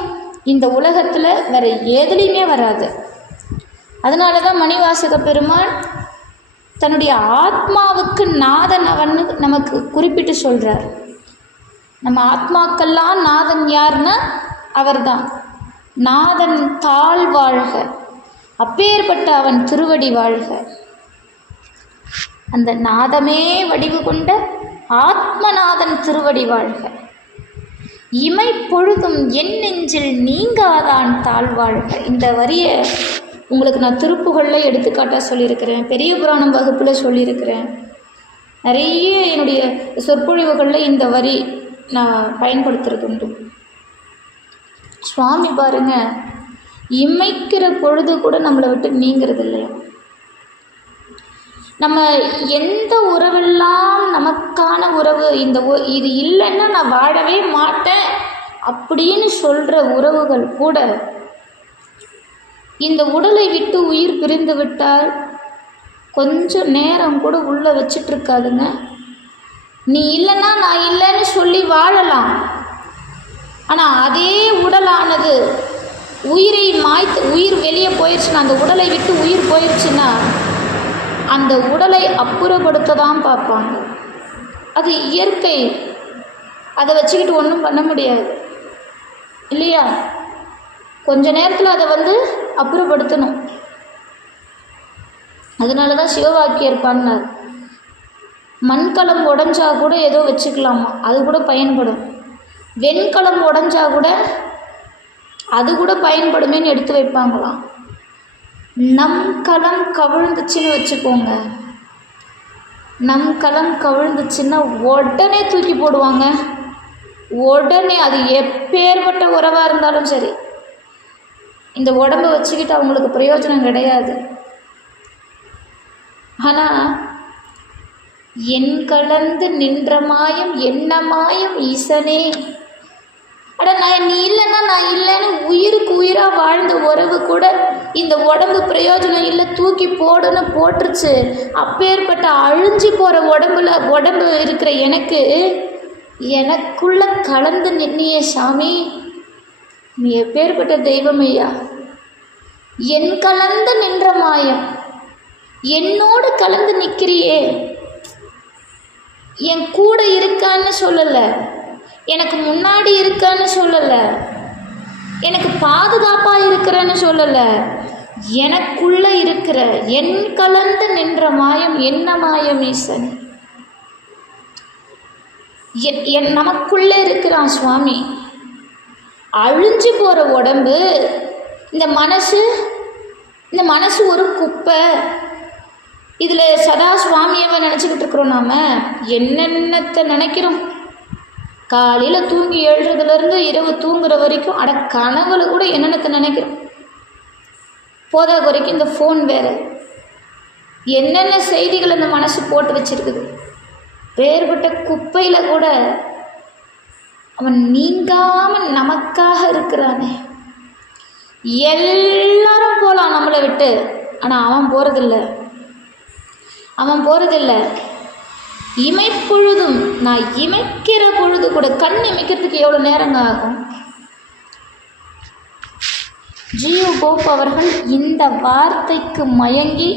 இந்த உலகத்தில் வேற எதுலேயுமே வராது. அதனால தான் மணிவாசக பெருமான் தன்னுடைய ஆத்மாவுக்கு நாதன் அவன்னு நமக்கு குறிப்பிட்டு சொல்கிறார். நம்ம ஆத்மாக்கெல்லாம் நாதன் யாருன்னா அவர்தான். நாதன் தாழ் வாழ்க, அப்பேற்பட்ட அவன் திருவடி வாழ்க. அந்த நாதமே வடிவு கொண்ட ஆத்மநாதன் திருவடி வாழ்க. இமை பொழுதும் என் நெஞ்சில் நீங்காதான் தாழ்வாழ்க. இந்த வரியை உங்களுக்கு நான் திருப்புகளில் எடுத்துக்காட்டாக சொல்லியிருக்கிறேன், பெரிய புராணம் வகுப்பில் சொல்லியிருக்கிறேன். நிறைய என்னுடைய சொற்பொழிவுகளில் இந்த வரி நான் பயன்படுத்துறது உண்டு. சுவாமி பாருங்க, இமைக்கிற பொழுது கூட நம்மளை விட்டு நீங்கிறது இல்லையா. நம்ம எந்த உறவெல்லாம் நமக்கான உறவு, இது இல்லைன்னா நான் வாழவே மாட்டேன் அப்படின்னு சொல்கிற உறவுகள் கூட இந்த உடலை விட்டு உயிர் பிரிந்து விட்டால் கொஞ்சம் நேரம் கூட உள்ளே வச்சிட்ருக்காதுங்க. நீ இல்லைன்னா நான் இல்லைன்னு சொல்லி வாழலாம். ஆனால் அதே உடலானது உயிரை மாய்த்து, உயிர் வெளியே போயிடுச்சுன்னா, அந்த உடலை விட்டு உயிர் போயிடுச்சுன்னா அந்த உடலை அப்புறப்படுத்த தான் பார்ப்பாங்க. அது இயற்கை. அதை வச்சுக்கிட்டு ஒன்றும் பண்ண முடியாது இல்லையா. கொஞ்ச நேரத்தில் அதை அப்புறப்படுத்தணும். அதனால தான் சிவவாக்கியர் பண்ணார், மண்கலம் உடஞ்சா கூட ஏதோ வச்சுக்கலாமா, அது கூட பயன்படும். வெண்கலம் உடஞ்சா கூட அது கூட பயன்படுமேன்னு எடுத்து வைப்பாங்களாம். நம் களம் கவிழ்ந்துச்சுன்னு வச்சுக்கோங்க, நம் களம் கவிழ்ந்துச்சுன்னா உடனே தூக்கி போடுவாங்க. உடனே அது எப்பேற்பட்ட உறவாக இருந்தாலும் சரி, இந்த உடம்பை வச்சுக்கிட்டு அவங்களுக்கு பிரயோஜனம் கிடையாது. ஆனால் என் கலந்து நின்ற மாயம் என்ன மாயம் ஈசனே. நீ இல்லைன்னா நான் இல்லைன்னு உயிருக்கு உயிராக வாழ்ந்த உறவு கூட இந்த உடம்பு பிரயோஜனம் இல்லை, தூக்கி போடுன்னு போட்டுருச்சு. அப்பேற்பட்ட அழிஞ்சு போகிற உடம்பு இருக்கிற எனக்குள்ள கலந்து நின்னியே சாமி, நீ எப்பேற்பட்ட தெய்வம் ஐயா. என் கலந்து நின்ற மாயம், என்னோடு கலந்து நிற்கிறியே. என் கூட இருக்கான்னு சொல்லலை, எனக்கு முன்னாடி இருக்கான்னு சொல்லலை, எனக்கு பாதுகாப்பாக இருக்கிறேன்னு சொல்லலை, எனக்குள்ளே இருக்கிற என் கலந்து நின்ற மாயம் என்ன மாயம் ஈசன். நமக்குள்ளே இருக்கிறான் சுவாமி. அழிஞ்சு போகிற உடம்பு, இந்த மனசு ஒரு குப்பை. இதில் சதா சுவாமியவை நினச்சிக்கிட்டு இருக்கிறோம். நாம் என்னென்னத்தை நினைக்கிறோம். காலையில் தூங்கி எழுறதுலேருந்து இரவு தூங்குற வரைக்கும் கனவுல கூட என்னென்னத்தை நினைக்கிறோம். போதா குறைக்கும் இந்த ஃபோன் வேறு என்னென்ன செய்திகள் அந்த மனசு போட்டு வச்சிருக்குது. வேறுபட்ட குப்பையில் கூட அவன் நீங்காமல் நமக்காக இருக்கிறானே. எல்லாரும் போகலாம் நம்மளை விட்டு, ஆனால் அவன் போகிறதில்ல. இமைப்பொழுதும், நான் இமைக்கிற பொழுது கூட, கண் இமைக்கிறதுக்கு எவ்வளோ நேரங்க ஆகும். ஜியோ போப் அவர்கள் இந்த வார்த்தைக்கு மயங்கி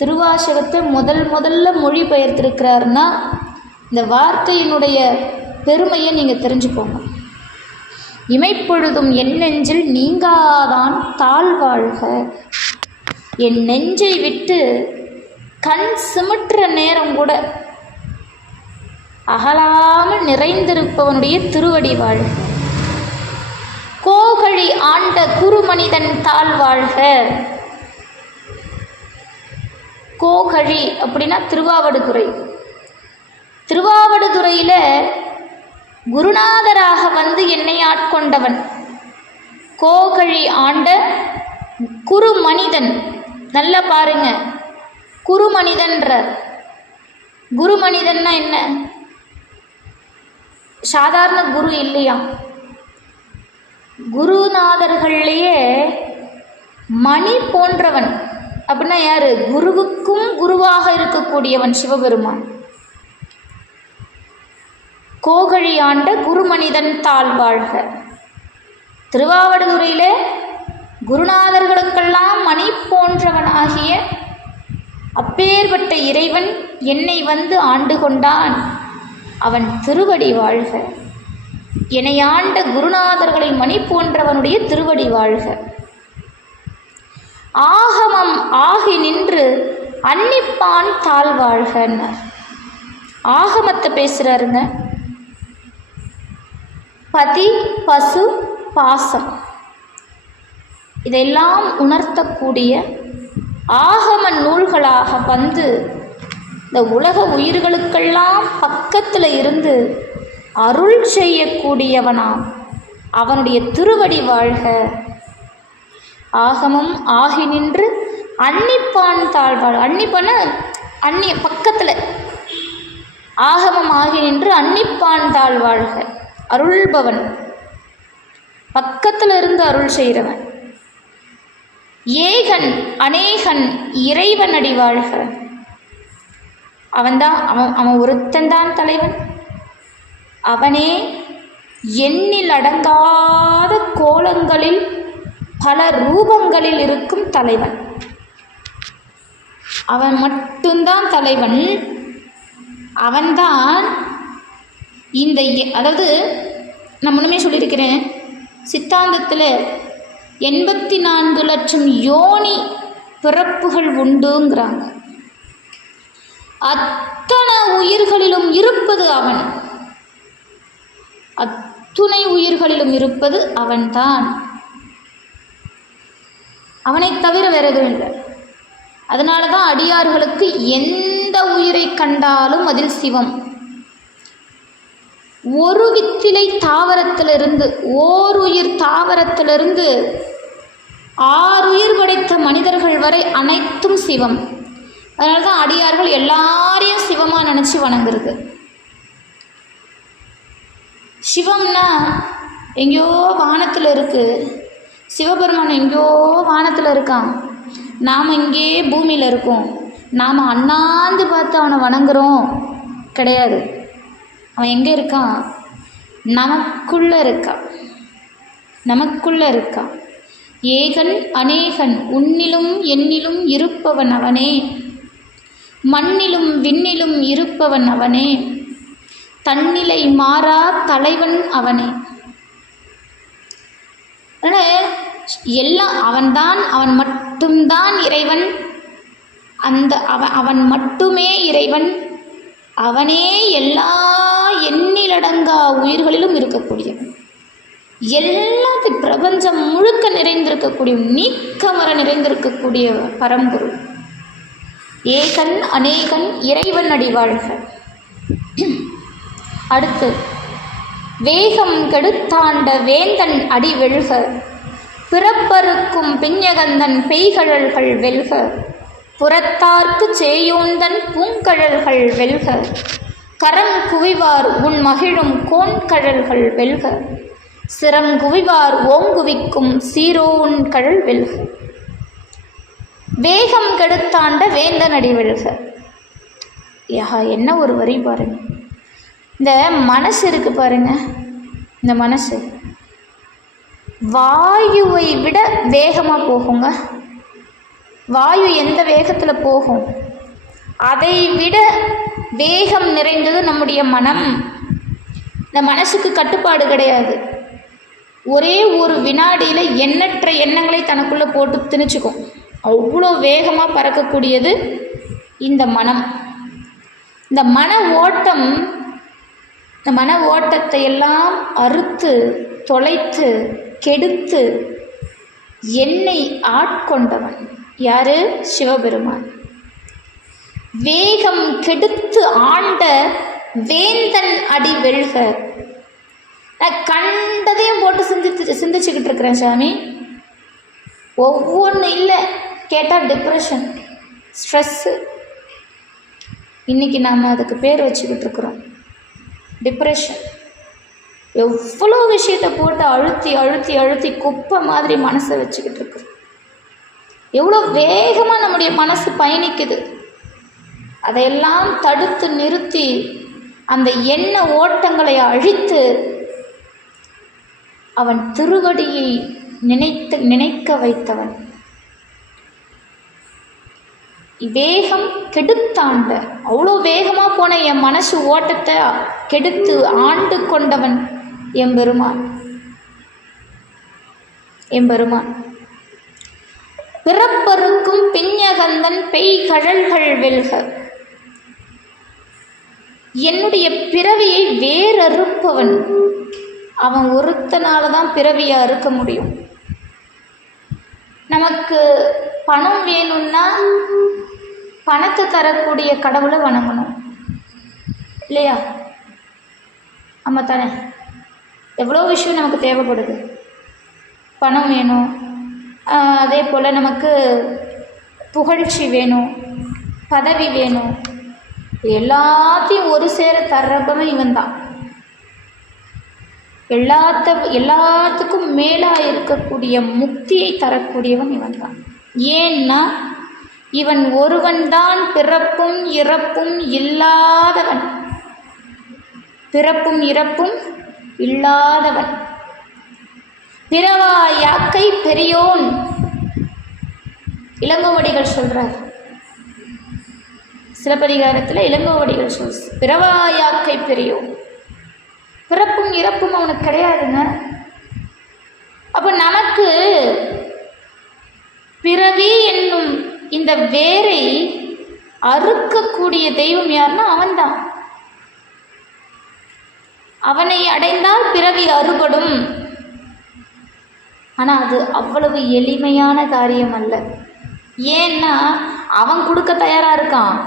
திருவாசகத்தை முதல்ல மொழிபெயர்த்திருக்கிறாருன்னா இந்த வார்த்தையினுடைய பெருமையை நீங்கள் தெரிஞ்சுக்கோங்க. இமைப்பொழுதும் என் நெஞ்சில் நீங்காதான் தாழ்வாழ்க. என் நெஞ்சை விட்டு கண் சிமிட்டுற நேரம் கூட அகலாமல் நிறைந்திருப்பவனுடைய திருவடி வாழ்க. கோகழி ஆண்ட குருமனிதன் தாழ்வாழ்க. கோகழி அப்படின்னா திருவாவடுதுறையில் குருநாதராக வந்து என்னை ஆட்கொண்டவன் கோகழி ஆண்ட குருமனிதன். நல்லா பாருங்க, குருமனிதன்ற. குருமனிதன்னா என்ன? சாதாரண குரு இல்லையா. குருநாதர்கள்லேயே மணி போன்றவன் அப்படின்னா யாரு? குருவுக்கும் குருவாக இருக்கக்கூடியவன் சிவபெருமான். கோகழி ஆண்ட குருமனிதன் தாழ்வாழ்க. திருவாவடுதுறையிலே குருநாதர்களுக்கெல்லாம் மணி போன்றவனாகிய அப்பேற்பட்ட இறைவன் என்னை வந்து ஆண்டு கொண்டான். அவன் திருவடி வாழ்க. என்னை ஆண்ட குருநாதர்களில் மணி போன்றவனுடைய திருவடி வாழ்க. ஆகமம் ஆகி நின்று அன்னிப்பான் தாழ்வாழ்கன்னு ஆகமத்தை பேசுகிறாருங்க. பதி பசு பாசம் இதெல்லாம் உணர்த்தக்கூடிய ஆகம நூல்களாக வந்து இந்த உலக உயிர்களுக்கெல்லாம் பக்கத்தில் இருந்து அருள் செய்யக்கூடியவனாம் அவனுடைய திருவடி வாழ்க. ஆகமம் ஆகி நின்று அன்னிப்பான் தாழ்வாழ். அன்னிப்பான அந்நிய பக்கத்தில், ஆகமம் ஆகி நின்று அன்னிப்பான் தாழ்வாழ்க. அருள்பவன், பக்கத்தில் இருந்து அருள் செய்கிறவன். ஏகன் அநேகன் இறைவன் அடி வாழ்க. அவன் ஒருத்தன்தான் தலைவன். அவனே எண்ணில் அடங்காத கோலங்களில் பல ரூபங்களில் இருக்கும் தலைவன். அவன் மட்டும்தான் தலைவன். அவன்தான் இந்த, அதாவது நான் முன்னமே சொல்லியிருக்கிறேன், சித்தாந்தத்தில் 84 லட்சம் யோனி பிறப்புகள் உண்டுங்கிறாங்க. அத்தனை உயிர்களிலும் இருப்பது அவன். அத்துணை உயிர்களிலும் இருப்பது அவன்தான். அவனை தவிர வேற எதுவும் இல்லை. அதனால தான் அடியார்களுக்கு எந்த உயிரை கண்டாலும் அதில் சிவம். ஒரு வித்திலை தாவரத்திலிருந்து, ஓர் உயிர் தாவரத்திலிருந்து 6 உயிர் படைத்த மனிதர்கள் வரை அனைத்தும் சிவம். அதனால தான் அடியார்கள் எல்லாரையும் சிவமாக நினச்சி வணங்குறது. சிவம்னா எங்கேயோ வானத்தில் இருக்குது, சிவபெருமான் எங்கேயோ வானத்தில் இருக்கான், நாம் இங்கே பூமியில் இருக்கோம், நாம் அண்ணாந்து பார்த்து அவனை வணங்குறோம் கிடையாது. அவன் எங்கே இருக்கான்? நமக்குள்ளே இருக்கான். ஏகன் அநேகன் உன்னிலும் என்னிலும் இருப்பவன் அவனே. மண்ணிலும் விண்ணிலும் இருப்பவன் அவனே. தன்னிலை மாறா தலைவன் அவனே. எல்லாம் அவன்தான். அவன் மட்டும்தான் இறைவன். அவன் மட்டுமே இறைவன். அவனே எல்லா எண்ணிலடங்கா உயிர்களிலும் இருக்கக்கூடியவன். எல்லாத்தையும் பிரபஞ்சம் முழுக்க நிறைந்திருக்கக்கூடிய, நீக்கமர நிறைந்திருக்கக்கூடிய பரம்பொருள். ஏகன் அநேகன் இறைவன் அடி வாழ்க. அடுத்து வேகம் கெடுத்தாண்ட வேந்தன் அடி வெல்க, பிறப்பருக்கும் பிஞகந்தன் பெய்கழல்கள் வெல்க, புறத்தார்க்கு சேயோந்தன் பூங்கழல்கள் வெல்க, கரம் குவிவார் உன் மகிழும் கோன்கழல்கள் வெல்க, சிரம் குவிவார் ஓங்குவிக்கும் சீரோன் கழல் வெல்க. வேகம் கெடுத்தாண்ட வேந்தன் அடி வெல்க. என்ன ஒரு வரி பாருங்க. இந்த மனசு இருக்கு பாருங்க, இந்த மனசு வாயுவை விட வேகமாக போகுங்க. வாயு எந்த வேகத்தில் போகும், அதை விட வேகம் நிறைந்தது நம்முடைய மனம். இந்த மனசுக்கு கட்டுப்பாடு கிடையாது. ஒரே ஒரு வினாடியில் எண்ணற்ற எண்ணங்களை தனக்குள்ளே போட்டு திணிச்சுக்கும். அவ்வளோ வேகமாக பறக்கக்கூடியது இந்த மனம். இந்த மன ஓட்டத்தை எல்லாம் அறுத்து தொலைத்து கெடுத்து என்னை ஆட்கொண்டவன் யாரு? சிவபெருமான். வேகம் கெடுத்து ஆண்ட வேந்தன் அடி வெல்க. நான் கண்டதையும் போட்டு சிந்திச்சுக்கிட்டு இருக்கிறேன் சாமி. ஒவ்வொன்று இல்லை கேட்டால் டிப்ரெஷன், ஸ்ட்ரெஸ்ஸு. இன்றைக்கி நாம் அதுக்கு பேர் வச்சுக்கிட்டு இருக்கிறோம், டிப்ரெஷன். எவ்வளோ விஷயத்தை போட்டு அழுத்தி அழுத்தி அழுத்தி குப்பை மாதிரி மனசை வச்சுக்கிட்டு இருக்கிறோம். எவ்வளோ வேகமாக நம்முடைய மனசு பயணிக்குது. அதையெல்லாம் தடுத்து நிறுத்தி அந்த எண்ண ஓட்டங்களை அழித்து அவன் திருவடியை நினைக்க வைத்தவன். வேகம் கெடுத்தாண்ட, அவ்வளோ வேகமாக போன என் மனசு ஓட்டத்தை கெடுத்து ஆண்டு கொண்டவன் எம்பெருமான். எம்பெருமான் பிறப்பருக்கும் பிஞகந்தன் பெய்கழல்கள் வெல்க. என்னுடைய பிறவியை வேறறுப்பவன் அவன் ஒருத்தனால தான் பிறவியை அறுக்க முடியும். நமக்கு பணம் வேணும்னா பணத்தை தரக்கூடிய கடவுளை வணங்கணும் இல்லையா? ஆமாம் தானே? எவ்வளோ விஷயம் நமக்கு தேவைப்படுது. பணம் வேணும், அதே போல் நமக்கு புகழ்ச்சி வேணும், பதவி வேணும். எல்லாத்தையும் ஒரு சேர தர்றப்பவன் இவன் தான். எல்லாத்துக்கும் மேலாக இருக்கக்கூடிய முக்தியை தரக்கூடியவன் இவன் தான். ஏன்னா இவன் ஒருவன்தான் பிறப்பும் இறப்பும் இல்லாதவன். பிறப்பும் இறப்பும் இல்லாதவன். பிறவா யாக்கை பெரியோன் இளங்கோவடிகள் சொல்றார். சிலப்பதிகாரத்தில் இளங்கோவடிகள் பிறவா யாக்கை பெரியோன். பிறப்பும் இறப்பும் அவனுக்கு கிடையாதுங்க. அப்போ நமக்கு பிறவி என்னும் இந்த வேரை அறுக்கக்கூடிய தெய்வம் யாருன்னா அவன்தான். அவனை அடைந்தால் பிறவி அறுபடும். ஆனால் அது அவ்வளவு எளிமையான காரியம் அல்ல. ஏன்னா அவன் கொடுக்க தயாராக இருக்கான்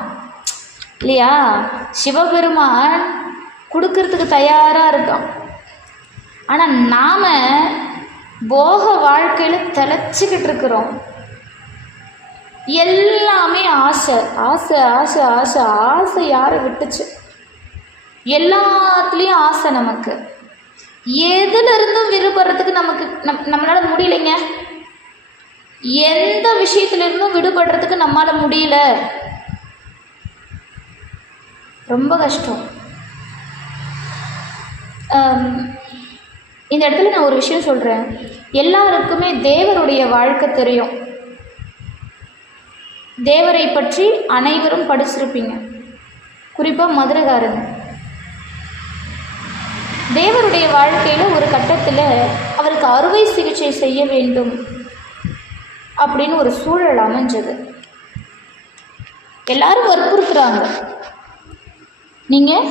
இல்லையா? சிவபெருமான் கொடுக்கறதுக்கு தயாராக இருக்கான். ஆனால் நாம் போக வாழ்க்கையில் தெளிச்சிக்கிட்டு இருக்கிறோம். எல்லாமே ஆசை ஆசை ஆசை ஆசை ஆசை. யாரை விட்டுச்சு? எல்லாத்துலேயும் ஆசை. நமக்கு எதுலேருந்தும் விடுபடுறதுக்கு நம்மளால் முடியலைங்க. எந்த விஷயத்துலேருந்தும் விடுபடுறதுக்கு நம்மளால் முடியல. ரொம்ப கஷ்டம். இந்த இடத்துல நான் ஒரு விஷயம் சொல்கிறேன். எல்லாருக்குமே தேவருடைய வாழ்க்கை தெரியும். தேவரை பற்றி அனைவரும் படிச்சிருப்பீங்க. குறிப்பாக மதுரகாரங்க. தேவருடைய வாழ்க்கையில் ஒரு கட்டத்தில் அவருக்கு அறுவை சிகிச்சை செய்ய வேண்டும் அப்படின்னு ஒரு சூழல் அமைஞ்சது. எல்லாரும் வற்புறுத்துறாங்க, நீங்கள்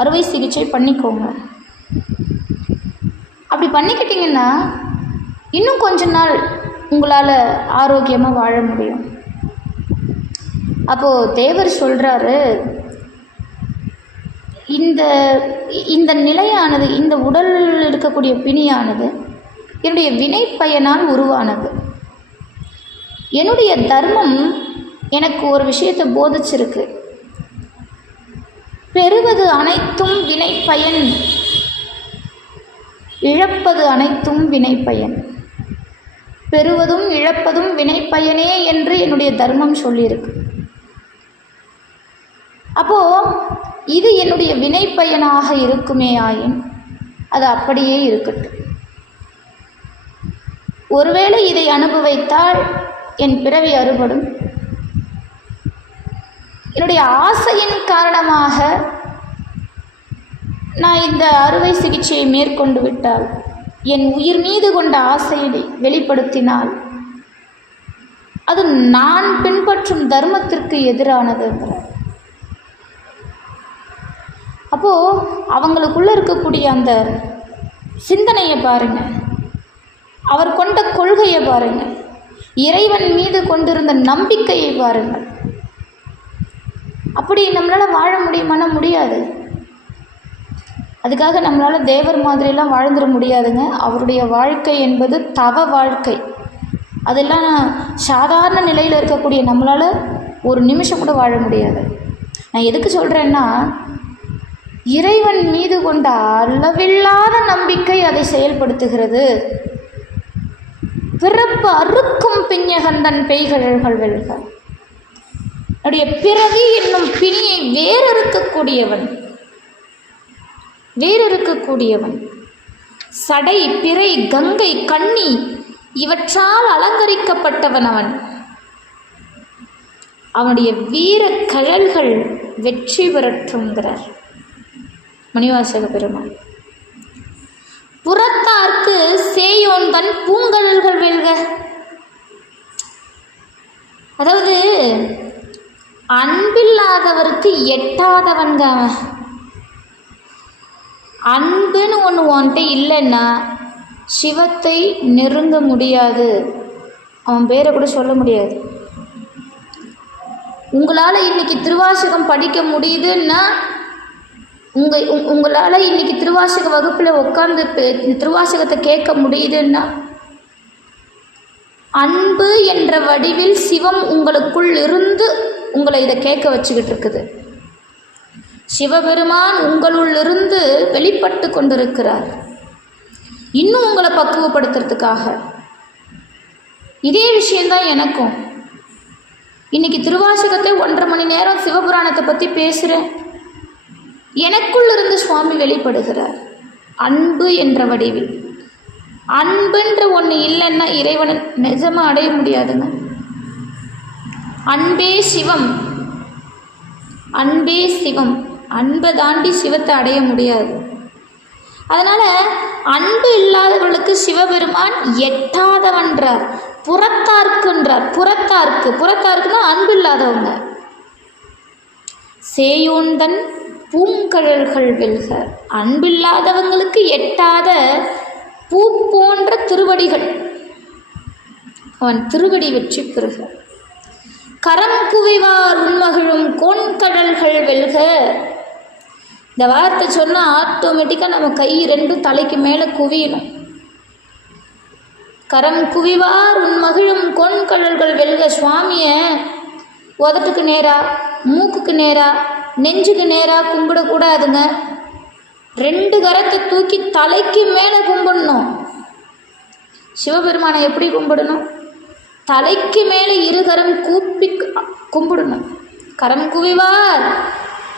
அறுவை சிகிச்சை பண்ணிக்கோங்க. அப்படி பண்ணிக்கிட்டிங்கன்னா இன்னும் கொஞ்ச நாள் உங்களால் ஆரோக்கியமாக வாழ முடியும். அப்போது தேவர் சொல்கிறாரு, இந்த இந்த நிலையானது, இந்த உடலில் இருக்கக்கூடிய பிணியானது என்னுடைய வினை பயனால் உருவானது. என்னுடைய தர்மம் எனக்கு ஒரு விஷயத்தை போதிச்சிருக்கு. பெறுவது அனைத்தும் வினை பயன், இழப்பது அனைத்தும் வினை பயன். பெறுவதும் இழப்பதும் வினை பயனே என்று என்னுடைய தர்மம் சொல்லியிருக்கு. அப்போது இது என்னுடைய வினை பயனாக இருக்குமே ஆயின் அது அப்படியே இருக்கட்டும். ஒருவேளை இதை அனுபவித்தால் என் பிறவி அறுபடும். என்னுடைய ஆசையின் காரணமாக நான் இந்த அறுவை சிகிச்சையை மேற்கொண்டு விட்டால், என் உயிர் மீது கொண்ட ஆசையை வெளிப்படுத்தினால், அது நான் பின்பற்றும் தர்மத்திற்கு எதிரானதுங்கிறார். அப்போது அவங்களுக்குள்ளே இருக்கக்கூடிய அந்த சிந்தனையை பாருங்கள், அவர் கொண்ட கொள்கையை பாருங்கள், இறைவன் மீது கொண்டிருந்த நம்பிக்கையை பாருங்கள். அப்படி நம்மளால் வாழ முடியுமானா முடியாது. அதுக்காக நம்மளால் தேவர் மாதிரிலாம் வாழ்ந்துட முடியாதுங்க. அவருடைய வாழ்க்கை என்பது தவ வாழ்க்கை. அதெல்லாம் சாதாரண நிலையில் இருக்கக்கூடிய நம்மளால் ஒரு நிமிஷம் கூட வாழ முடியாது. நான் எதுக்கு சொல்கிறேன்னா, இறைவன் மீது கொண்ட அளவில்லாத நம்பிக்கை அதை செயல்படுத்துகிறது. பிறப்பு அறுக்கும் பிஞகந்தன் பெய்கழல்கள் வெல்க. என்னுடைய பிறவி என்னும் பிணியை வேறறுக்கக்கூடியவன் சடை, பிறை, கங்கை, கண்ணி இவற்றால் அலங்கரிக்கப்பட்டவன் அவன். அவனுடைய வீர கழல்கள் வெற்றி பெறட்டுங்கிறார் மணிவாசக பெருமான். புறத்தார்க்கு சேயோன் தன் பூங்கழல்கள் வெல்க. அதாவது அன்பில்லாதவருக்கு எட்டாதவன்க அவன். அன்புன்னு ஒன்று உன்கிட்ட இல்லைன்னா சிவத்தை நெருங்க முடியாது. அவன் பேரை கூட சொல்ல முடியாது. உங்களால் இன்னைக்கு திருவாசகம் படிக்க முடியுதுன்னா, உங்களால் இன்னைக்கு திருவாசக வகுப்பில் உட்காந்து திருவாசகத்தை கேட்க முடியுதுன்னா, அன்பு என்ற வடிவில் சிவம் உங்களுக்குள் இருந்து உங்களை இதை கேட்க வச்சுக்கிட்டு இருக்குது. சிவபெருமான் உங்களுள்ளிருந்து வெளிப்பட்டு கொண்டிருக்கிறார், இன்னும் உங்களை பக்குவப்படுத்துறதுக்காக. இதே விஷயந்தான் எனக்கும். இன்னைக்கு திருவாசகத்தை 1.5 மணி நேரம் சிவபுராணத்தை பற்றி பேசுகிறேன். எனக்குள் இருந்து சுவாமி வெளிப்படுகிறார் அன்பு என்ற வடிவில். அன்புன்ற ஒன்று இல்லைன்னா இறைவனை நிஜமாக அடைய முடியாதுங்க. அன்பே சிவம், அன்பே சிவம். அன்பை தாண்டி சிவத்தை அடைய முடியாது. அதனால் அன்பு இல்லாதவர்களுக்கு சிவபெருமான் எட்டாதவன்றார், புறத்தார்க்குன்றார். புறத்தார்க்குன்னா அன்பு இல்லாதவங்க. சேயோந்தன் பூங்கழல்கள் வெல்க. அன்பில்லாதவங்களுக்கு எட்டாத பூ போன்ற திருவடிகள், அவன் திருவடி வெற்றி பெறுக. கரம் குவிவார் உண்மகிழும் கோண்கடல்கள் வெல்க. இந்த வார்த்தை சொன்னால் ஆட்டோமேட்டிக்காக நம்ம கை 2 தலைக்கு மேலே குவியணும். கரம் குவிவார் உண்மகிழும் கோண்கடல்கள் வெல்க. சுவாமியை உதட்டுக்கு நேராக, மூக்குக்கு நேராக, நெஞ்சுக்கு நேராக கும்பிடக்கூடாதுங்க. 2 கரத்தை தூக்கி தலைக்கு மேலே கும்பிடணும். சிவபெருமானை எப்படி கும்பிடணும்? தலைக்கு மேலே 2 கரம் கூப்பி கும்பிடணும். கரம் குவிவார்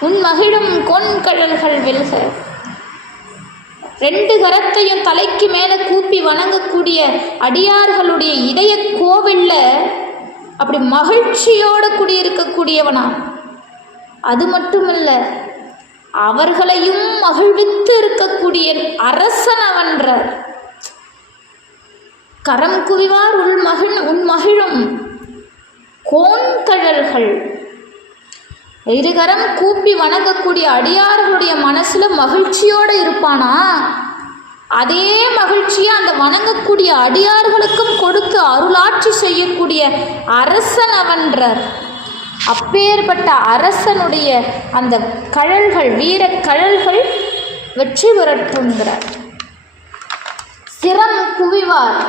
உன் மகிழும் கோண்கடல்கள் வெல்க. 2 கரத்தையும் தலைக்கு மேலே கூப்பி வணங்கக்கூடிய அடியார்களுடைய இதய கோவிலில் அப்படி மகிழ்ச்சியோடு குடியிருக்கக்கூடியவனா. அது மட்டும் இல்லை, அவர்களையும் மகிழ்வித்து இருக்கக்கூடிய அரசன் அவன்றார். கரம் குவிவார் உன் மகிழும் கோண்கடல்கள். 2 கரம் கூப்பி வணங்கக்கூடிய அடியார்களுடைய மனசுல மகிழ்ச்சியோடு இருப்பானா, அதே மகிழ்ச்சியை அந்த வணங்கக்கூடிய அடியார்களுக்கும் கொடுத்து அருளாட்சி செய்யக்கூடிய அரசன் அவன்றார். அப்பேற்பட்ட அரசனுடைய அந்த கழல்கள், வீர கழல்கள் வெற்றி பெறட்டுங்கிறார். சிரம் குவிவார்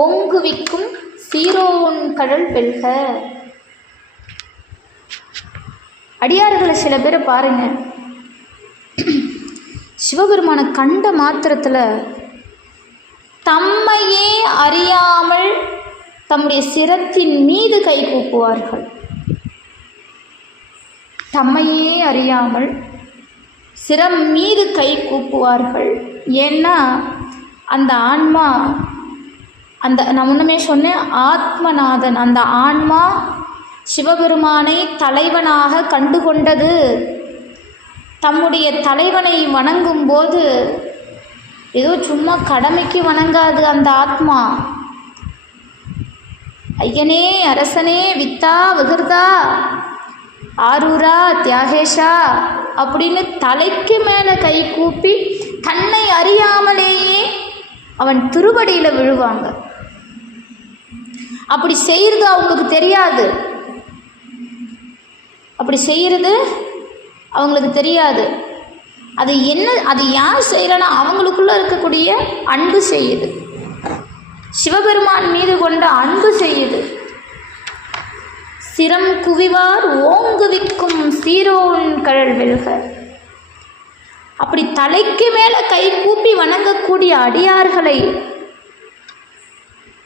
ஓங்குவிக்கும் சீரோன் கழல் வெல்க. அடியார்களை சில பேரை பாருங்க, சிவபெருமான கண்ட மாத்திரத்தில் தம்மையே அறியாமல் தம்முடைய சிரத்தின் மீது கை கூப்புவார்கள். தம்மையே அறியாமல் சிரம் மீது கை கூப்புவார்கள். ஏன்னா அந்த ஆன்மா, அந்த நான் முன்னமே சொன்னேன், ஆத்மநாதன், அந்த ஆன்மா சிவபெருமானை தலைவனாக கண்டுகொண்டது. தம்முடைய தலைவனை வணங்கும் போது ஏதோ சும்மா கடமைக்கு வணங்காது. அந்த ஆத்மா ஐயனே, அரசனே, வித்தா, விகிருதா, ஆரூரா, தியாகேஷா அப்படின்னு தலைக்கு மேலே கை கூப்பி தன்னை அறியாமலேயே அவன் திருவடியில் விழுவாங்க. அப்படி செய்கிறது அவங்களுக்கு தெரியாது. அப்படி செய்கிறது அவங்களுக்கு தெரியாது. அது என்ன, அது யார் செய்கிறனா அவங்களுக்குள்ள இருக்கக்கூடிய அன்பு செய்யுது. சிவபெருமான் மீது கொண்ட அன்பு செய்யுது. சிரம் குவிவார் ஓங்குவிக்கும் சீரோன் கழல் வெல்க. அப்படி தலைக்கு மேலே கை கூப்பி வணங்கக்கூடிய அடியார்களை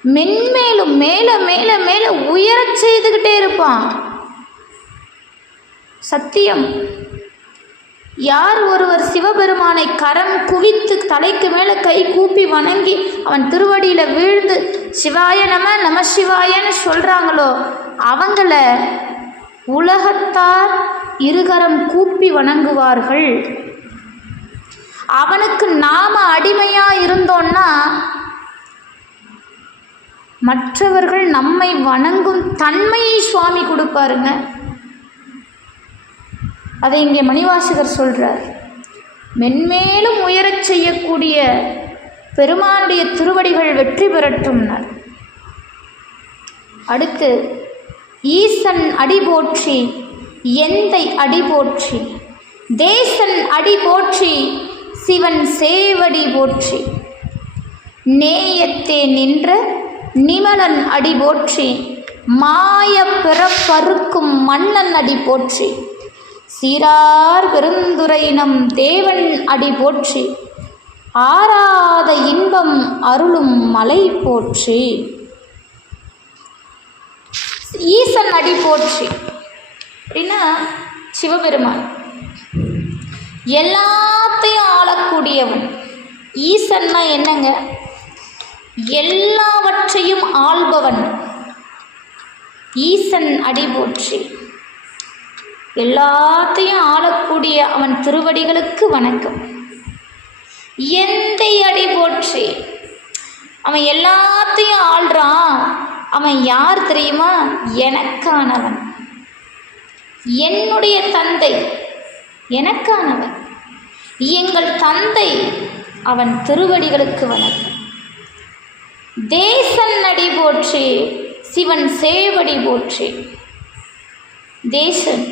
மென்மேலும் மேலே மேலே மேலே உயரச் செய்துக்கிட்டே இருப்பான். சத்தியம். யார் ஒருவர் சிவபெருமானை கரம் குவித்து தலைக்கு மேலே கை கூப்பி வணங்கி அவன் திருவடியில் வீழ்ந்து சிவாய நம நம சிவாயன்னு சொல்கிறாங்களோ அவங்கள உலகத்தார் இருகரம் கூப்பி வணங்குவார்கள். அவனுக்கு நாம அடிமையாக இருந்தோன்னா மற்றவர்கள் நம்மை வணங்கும் தன்மையை சுவாமி கொடுப்பாருங்க. அதை இங்கே மணிவாசகர் சொல்கிறார். மென்மேலும் உயரச் செய்யக்கூடிய பெருமானுடைய திருவடிகள் வெற்றி பெறட்டும்னார். அடுத்து ஈசன் அடி போற்றி, எந்தை அடி போற்றி, தேசன் அடி போற்றி, சிவன் சேவடி போற்றி, நேயத்தே நின்ற நிமலன் அடி போற்றி, மாய பிறப்பறுக்கும் மன்னன் அடி போற்றி, சீரார் பெருந்துரை நம் தேவன் அடி போற்றி, ஆராத இன்பம் அருளும் மலை போற்றி. ஈசன் அடி போற்றி அப்படின்னா சிவபெருமான் எல்லாத்தையும் ஆளக்கூடியவன். ஈசன்னா என்னங்க? எல்லாவற்றையும் ஆள்பவன். ஈசன் அடி போற்றி. எல்லாத்தையும் ஆளக்கூடிய அவன் திருவடிகளுக்கு வணக்கம். எந்தை அடி போற்றி. அவன் எல்லாத்தையும் ஆள்றான். அவன் யார் தெரியுமா? எனக்கானவன், என்னுடைய தந்தை, எனக்கானவன், எங்கள் தந்தை. அவன் திருவடிகளுக்கு வணக்கம். தேசன் அடி போற்றி, சிவன் சேவடி போற்றி. தேசன்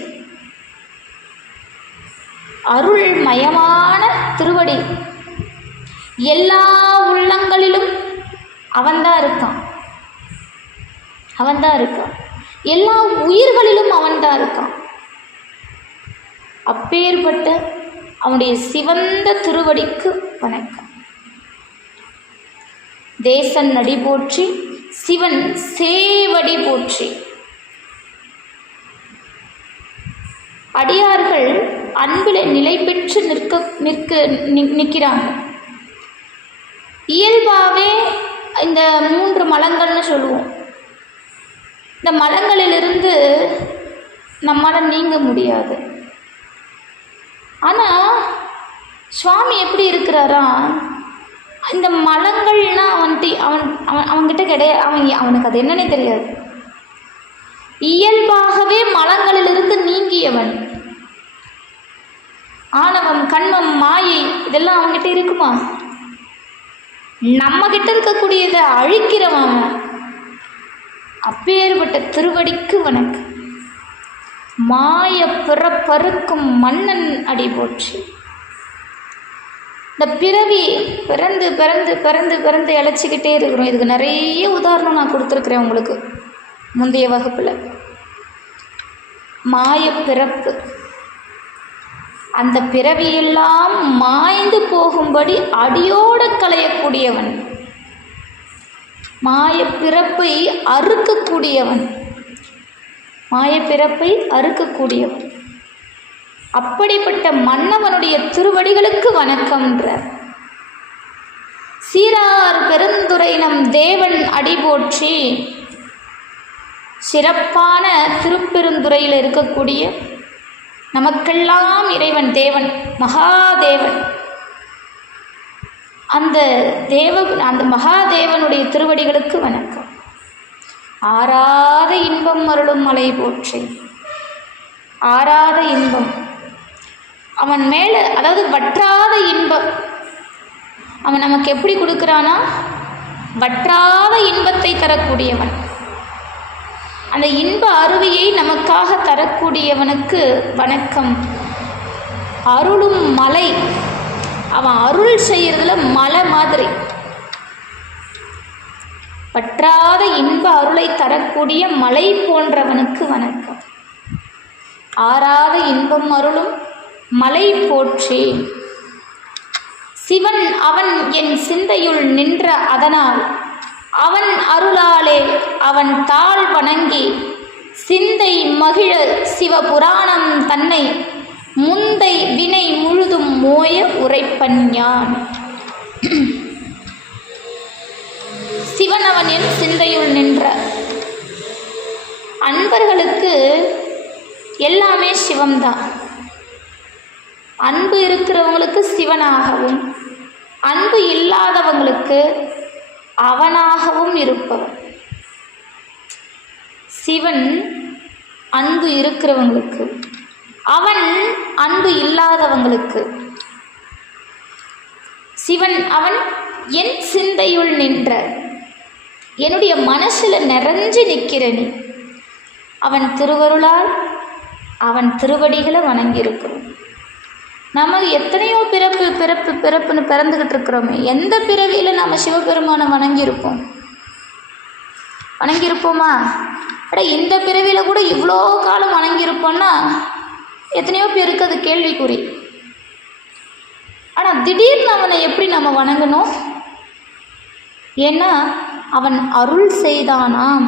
அருள்மயமான திருவடி. எல்லா உள்ளங்களிலும் அவன்தான் இருக்கான். அவன்தான் இருக்கான். எல்லா உயிர்களிலும் அவன்தான் இருக்கான். அப்பேற்பட்ட அவனுடைய சிவந்த திருவடிக்கு வணக்கம். தேசன் அடி போற்றி, சிவன் சேவடி போற்றி. அடியார்கள் அன்பில் நிலை பெற்று நிற்கிறாங்க. இயல்பாகவே இந்த 3 மலங்கள்னு சொல்லுவோம். இந்த மலங்களிலிருந்து நம்மால் நீங்க முடியாது. ஆனால் சுவாமி எப்படி இருக்கிறாரா, இந்த மலங்கள்னால் அவன்கிட்ட கிடையாது. அவனுக்கு அது என்னன்னே தெரியாது. இயல்பாகவே மலங்களிலிருந்து நீங்கியவன். ஆணவம், கண்மம், மாயை இதெல்லாம் அவன்கிட்ட இருக்குமா? நம்ம கிட்ட இருக்கக்கூடியதை அழிக்கிறவன். அப்பேற்பட்ட திருவடிக்கு வணக்கம். மாய பிறப்பறுக்கும் மன்னன் அடி போற்றி. இந்த பிறவி பிறந்து பிறந்து பிறந்து பிறந்து இழைச்சிக்கிட்டே இருக்கிறோம். இதுக்கு நிறைய உதாரணம் நான் கொடுத்துருக்குறேன் உங்களுக்கு முந்தைய வகுப்பில். மாய பிறப்பு, அந்த பிறவியெல்லாம் மாய்ந்து போகும்படி அடியோடு களையக்கூடியவன், மாய பிறப்பை அறுக்கக்கூடியவன், மாய பிறப்பை அறுக்கக்கூடியவன். அப்படிப்பட்ட மன்னவனுடைய திருவடிகளுக்கு வணக்கம்ன்றார். சீரார் பெருந்துரை நம் தேவன் அடி போற்றி. சிறப்பான திருப்பெருந்துறையில் இருக்கக்கூடிய நமக்கெல்லாம் இறைவன் தேவன், மகாதேவன், அந்த மகாதேவனுடைய திருவடிகளுக்கு வணக்கம். ஆராத இன்பம் அருளும் மலை போற்றி. ஆராத இன்பம் அவன் மேலே, அதாவது வற்றாத இன்பம் அவன் நமக்கு எப்படி கொடுக்குறானா, வற்றாத இன்பத்தை தரக்கூடியவன். அந்த இன்ப அருவியை நமக்காக தரக்கூடியவனுக்கு வணக்கம். அருளும் மலை, அவன் அருள் செய்கிறதுல மலை மாதிரி. வற்றாத இன்ப அருளை தரக்கூடிய மலை போன்றவனுக்கு வணக்கம். ஆராத இன்பம் அருளும் மலை போற்றி. சிவன் அவன் என் சிந்தையுள் நின்ற அதனால் அவன் அருளாலே அவன் தாழ் வணங்கி சிந்தை மகிழ சிவபுராணம் தன்னை முந்தை வினை முழுதும் மோய உரைப்பன் யான். சிவன் அவன் என் சிந்தையுள் நின்ற. அன்பர்களுக்கு எல்லாமே சிவம்தான். அன்பு இருக்கிறவங்களுக்கு சிவனாகவும், அன்பு இல்லாதவங்களுக்கு அவனாகவும் இருப்பவன். சிவன் அன்பு இருக்கிறவங்களுக்கு, அவன் அன்பு இல்லாதவங்களுக்கு. சிவன் அவன் என் சிந்தையுள் நின்ற, என்னுடைய மனசில் நிறைஞ்சு நிற்கிற நீ. அவன் திருவருளால் அவன் திருவடிகளை வணங்கியிருக்கிறோம். நம்ம எத்தனையோ பிறப்பு பிறப்பு பிறப்புன்னு பிறந்துக்கிட்டு இருக்கிறோமே, எந்த பிறவியில் நம்ம சிவபெருமானை வணங்கியிருப்போமா? இந்த பிறவியில் கூட இவ்வளோ காலம் வணங்கியிருப்போம்னா எத்தனையோ பேருக்கு அது கேள்விக்குறி. ஆனால் திடீர்னு அவனை எப்படி நம்ம வணங்கணும்? ஏன்னா அவன் அருள் செய்தானாம்.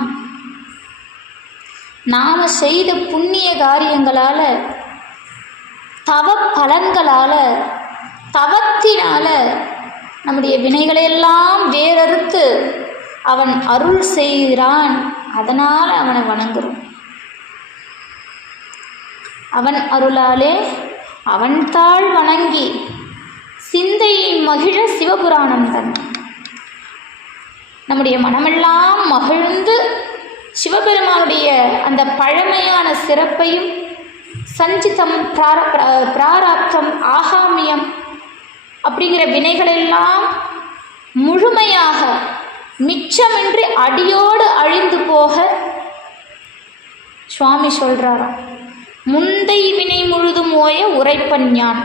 நாம் செய்த புண்ணிய காரியங்களால், தவ பலன்களால், தவத்தினால நம்முடைய வினைகளையெல்லாம் வேறறுத்து அவன் அருள் செய்கிறான். அதனால் அவனை வணங்குறோம். அவன் அருளாலே அவன் தாழ் வணங்கி சிந்தை மகிழ சிவபுராணம் தன். நம்முடைய மனமெல்லாம் மகிழ்ந்து சிவபெருமானுடைய அந்த பழமையான சிறப்பையும், சஞ்சிதம், பிராராப்தம், ஆகாமியம் அப்படிங்கிற வினைகளெல்லாம் முழுமையாக மிச்சமின்றி அடியோடு அழிந்து போக சுவாமி சொல்கிறாராம். முந்தை வினை முழுதும் ஓய உரைப்பன் யான்.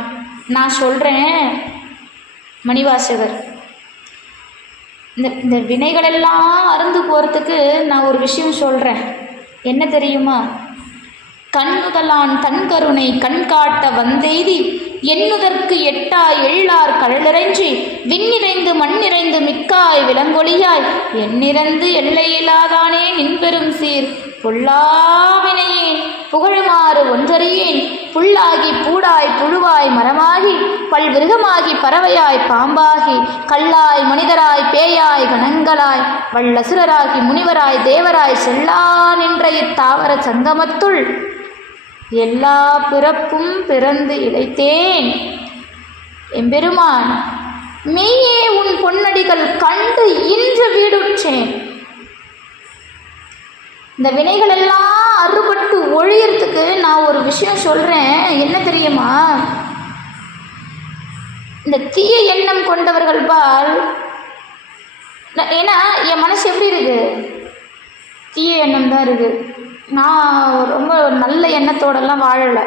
நான் சொல்கிறேன் மணிவாசகர், இந்த வினைகளெல்லாம் அறுந்து போகிறதுக்கு நான் ஒரு விஷயம் சொல்கிறேன். என்ன தெரியுமா? கண்ணுதலான் தன்கருணை கண்காட்ட வந்தெய்தி எண்ணுதற்கு எட்டாய் எழிலார் கடலிறைஞ்சி விண்ணிறைந்து மண்ணிறைந்து மிக்காய் விலங்கொழியாய் எண்ணிறந்து எல்லையில்லாதானே நின்பெரும் சீர் பொல்லாவினையே புகழுமாறு ஒன்றறியேன் புல்லாகி பூடாய் புழுவாய் மரமாகி பல்விருகமாகி பறவையாய் பாம்பாகி கல்லாய் மனிதராய் பேயாய் கணங்களாய் வல்லசுரராகி முனிவராய் தேவராய் செல்லா நின்ற இத்தாவர சங்கமத்துள் எல்லா பிறப்பும் பிறந்து இழைத்தேன். எம்பெருமான், மெய்யே உன் பொன்னடிகள் கண்டு இன்று வீடுற்றேன். இந்த வினைகளெல்லாம் அறுபட்டு ஒழியறதுக்கு நான் ஒரு விஷயம் சொல்கிறேன். என்ன தெரியுமா? இந்த தீய எண்ணம் கொண்டவர்கள் பால், ஏன்னா என் மனசு எப்படி இருக்கு? தீய எண்ணம் தான் இருக்குது. நான் ரொம்ப நல்ல எண்ணத்தோடெல்லாம் வாழலை.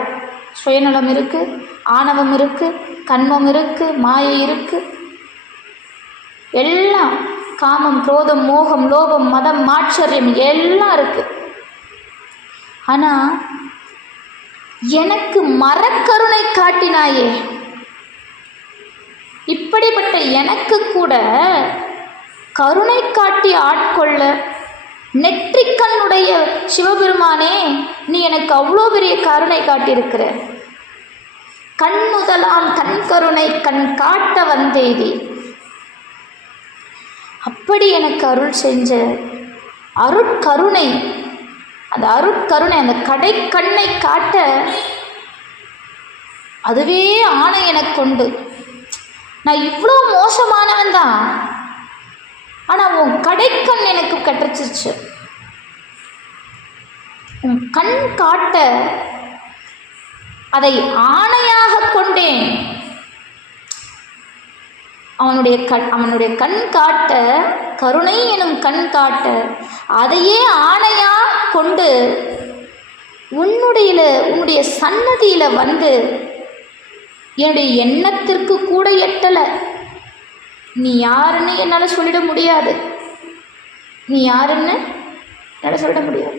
சுயநலம் இருக்குது, ஆணவம் இருக்குது, கண்மம் இருக்குது, மாயை இருக்குது, எல்லாம் காமம், குரோதம், மோகம், லோபம், மதம், மாட்சரியம் எல்லாம் இருக்குது. ஆனால் எனக்கு மரக்கருணை காட்டினாயே, இப்படிப்பட்ட எனக்கு கூட கருணை காட்டி ஆட்கொள்ள நெற்றிக்கண்ணுடைய சிவபெருமானே, நீ எனக்கு அவ்வளோ பெரிய கருணை காட்டியிருக்கிற. கண் முதலாம் தன் கருணை கண் காட்ட வந்தேதி. அப்படி எனக்கு அருள் செஞ்ச அருட்கருணை, அந்த அருட்கருணை, அந்த கடைக்கண்ணை காட்ட அதுவே ஆணை எனக்கு கொண்டு. நான் இவ்வளோ மோசமானவன் தான், ஆனால் உன் கடைக்கண் எனக்கு கட்டுச்சிருச்சு. உன் கண் காட்ட அதை ஆணையாக கொண்டேன். அவனுடைய கண் காட்ட, கருணை எனும் கண் காட்ட அதையே ஆணையா கொண்டு உன்னுடைய சன்னதியில் வந்து என்னுடைய எண்ணத்திற்கு கூட எட்டலை. நீ யாருன்னு என்னால் சொல்லிட முடியாது, நீ யாருன்னு என்னால் சொல்லிட முடியாது.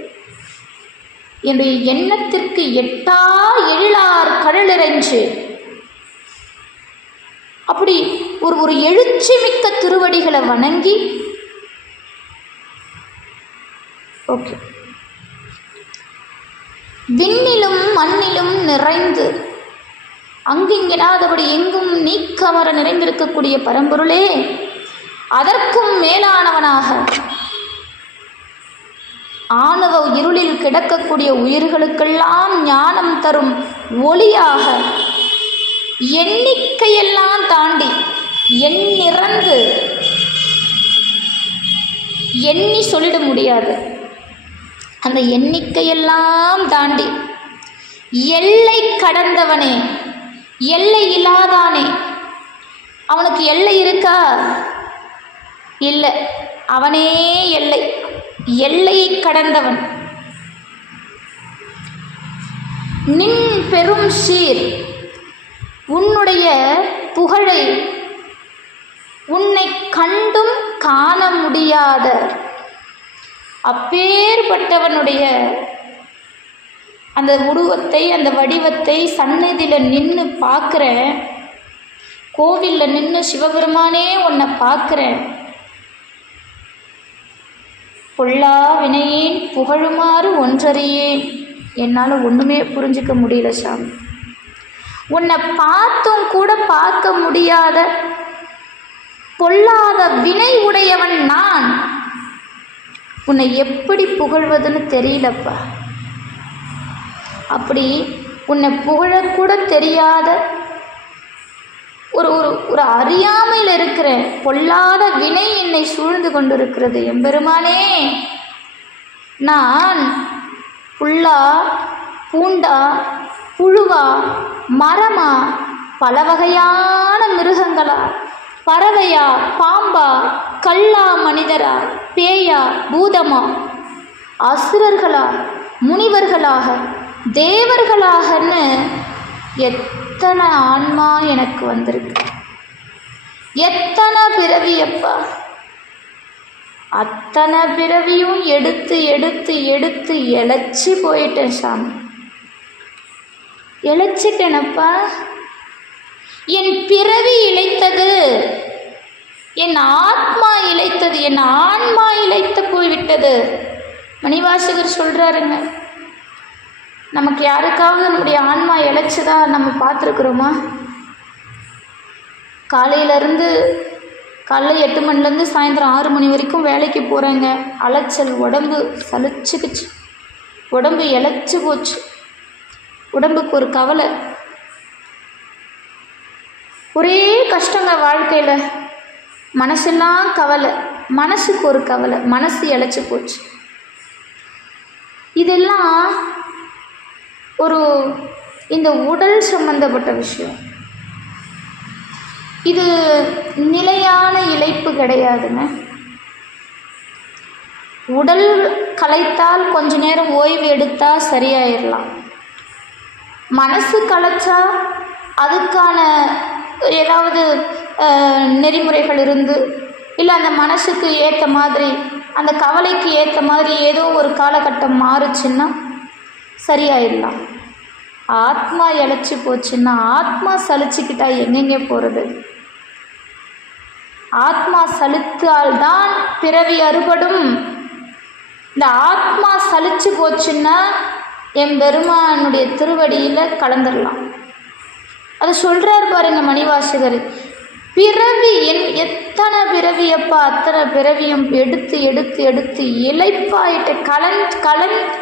என்னுடைய எண்ணத்திற்கு எட்டா எழிலார் கடலிறைஞ்சு அப்படி ஒரு எழுச்சி மிக்க திருவடிகளை வணங்கி, ஓகே, விண்ணிலும் மண்ணிலும் நிறைந்து அங்கிங்கெனாதபடி எங்கும் நீக்கமர நிறைந்திருக்கக்கூடிய பரம்பொருளே, அதற்கும் மேலானவனாக ஆணவ இருளில் கிடக்கக்கூடிய உயிர்களுக்கெல்லாம் ஞானம் தரும் ஒளியாக எண்ணிக்கையெல்லாம் தாண்டி எண்ணிறந்து எண்ணி சொல்லிட முடியாது, அந்த எண்ணிக்கையெல்லாம் தாண்டி எல்லை கடந்தவனே, எல்லை இல்லாதானே. அவனுக்கு எல்லை இருக்கா? இல்லை, அவனே எல்லை, எல்லையை கடந்தவன். நின் பெரும் சீர், உன்னுடைய புகழை உன்னை கண்டும் காண முடியாத அப்பேற்பட்டவனுடைய அந்த உருவத்தை, அந்த வடிவத்தை சன்னதியில் நின்று பார்க்குறேன். கோவிலில் நின்று சிவபெருமானே உன்னை பார்க்குறேன். பொல்லா வினையேன் புகழுமாறு ஒன்றறியேன். என்னால் ஒன்றுமே புரிஞ்சிக்க முடியல சாமி. உன்னை பார்த்தும் கூட பார்க்க முடியாத பொல்லாத வினை உடையவன் நான். உன்னை எப்படி புகழ்வதுன்னு தெரியலப்பா. அப்படி உன்னை புகழக்கூட தெரியாத ஒரு அறியாமையில் இருக்கிறேன். பொல்லாத வினை என்னை சூழ்ந்து கொண்டிருக்கிறது. எம்பெருமானே, நான் புல்லா, பூண்டா, புழுவா, மரமா, பல வகையான மிருகங்களா, பறவையா, பாம்பா, கல்லா, மனிதரா, பேயா, பூதமா, அசுரர்களா, முனிவர்களாக, தேவர்களாகன்னு எத்தனை ஆன்மா எனக்கு வந்திருக்கு, எத்தனை பிறவியப்பா. அத்தனை பிறவியும் எடுத்து எடுத்து எடுத்து இழைச்சி போயிட்டேன் சாமி. இழைச்சிட்டேனப்பா. என் பிறவி இழைத்தது, என் ஆத்மா இழைத்தது, என் ஆன்மா இழைத்து போய்விட்டது. மணிவாசகர் சொல்கிறாருங்க, நமக்கு யாருக்காவது நம்முடைய ஆன்மா இழைச்சதா நம்ம பார்த்துருக்குறோமா? காலையில் 8 மணிலேருந்து சாயந்தரம் 6 மணி வரைக்கும் வேலைக்கு போகிறேங்க. அலைச்சல், உடம்பு சலிச்சுக்குச்சு, உடம்பு இழைச்சி போச்சு, உடம்புக்கு ஒரு கவலை, ஒரே கஷ்டங்க வாழ்க்கையில். மனசெல்லாம் கவலை, மனசுக்கு ஒரு கவலை, மனசு இழைச்சி போச்சு. இதெல்லாம் இந்த உடல் சம்பந்தப்பட்ட விஷயம். இது நிலையான இழைப்பு கிடையாதுங்க. உடல் களைத்தால் கொஞ்ச நேரம் ஓய்வு எடுத்தால் சரியாயிடலாம். மனசு களைச்சா அதுக்கான ஏதாவது நெறிமுறைகள் இருந்து, இல்லை அந்த மனசுக்கு ஏற்ற மாதிரி, அந்த கவலைக்கு ஏற்ற மாதிரி ஏதோ ஒரு காலகட்டம் மாறுச்சுன்னா சரியாயிடலாம். ஆத்மா இழைச்சி போச்சுன்னா, ஆத்மா சலிச்சுக்கிட்டா எங்கெங்கே போகிறது? ஆத்மா சலித்தால்தான் பிறவி அறுபடும். இந்த ஆத்மா சலிச்சு போச்சுன்னா என் பெருமானுடைய திருவடியில் கலந்துடலாம். அதை சொல்கிறார் பாருங்க மணிவாசகர். பிறவி எத்தனை பிறவியப்பா, அத்தனை பிறவியும் எடுத்து எடுத்து எடுத்து இளைப்பாயிட்டேன்,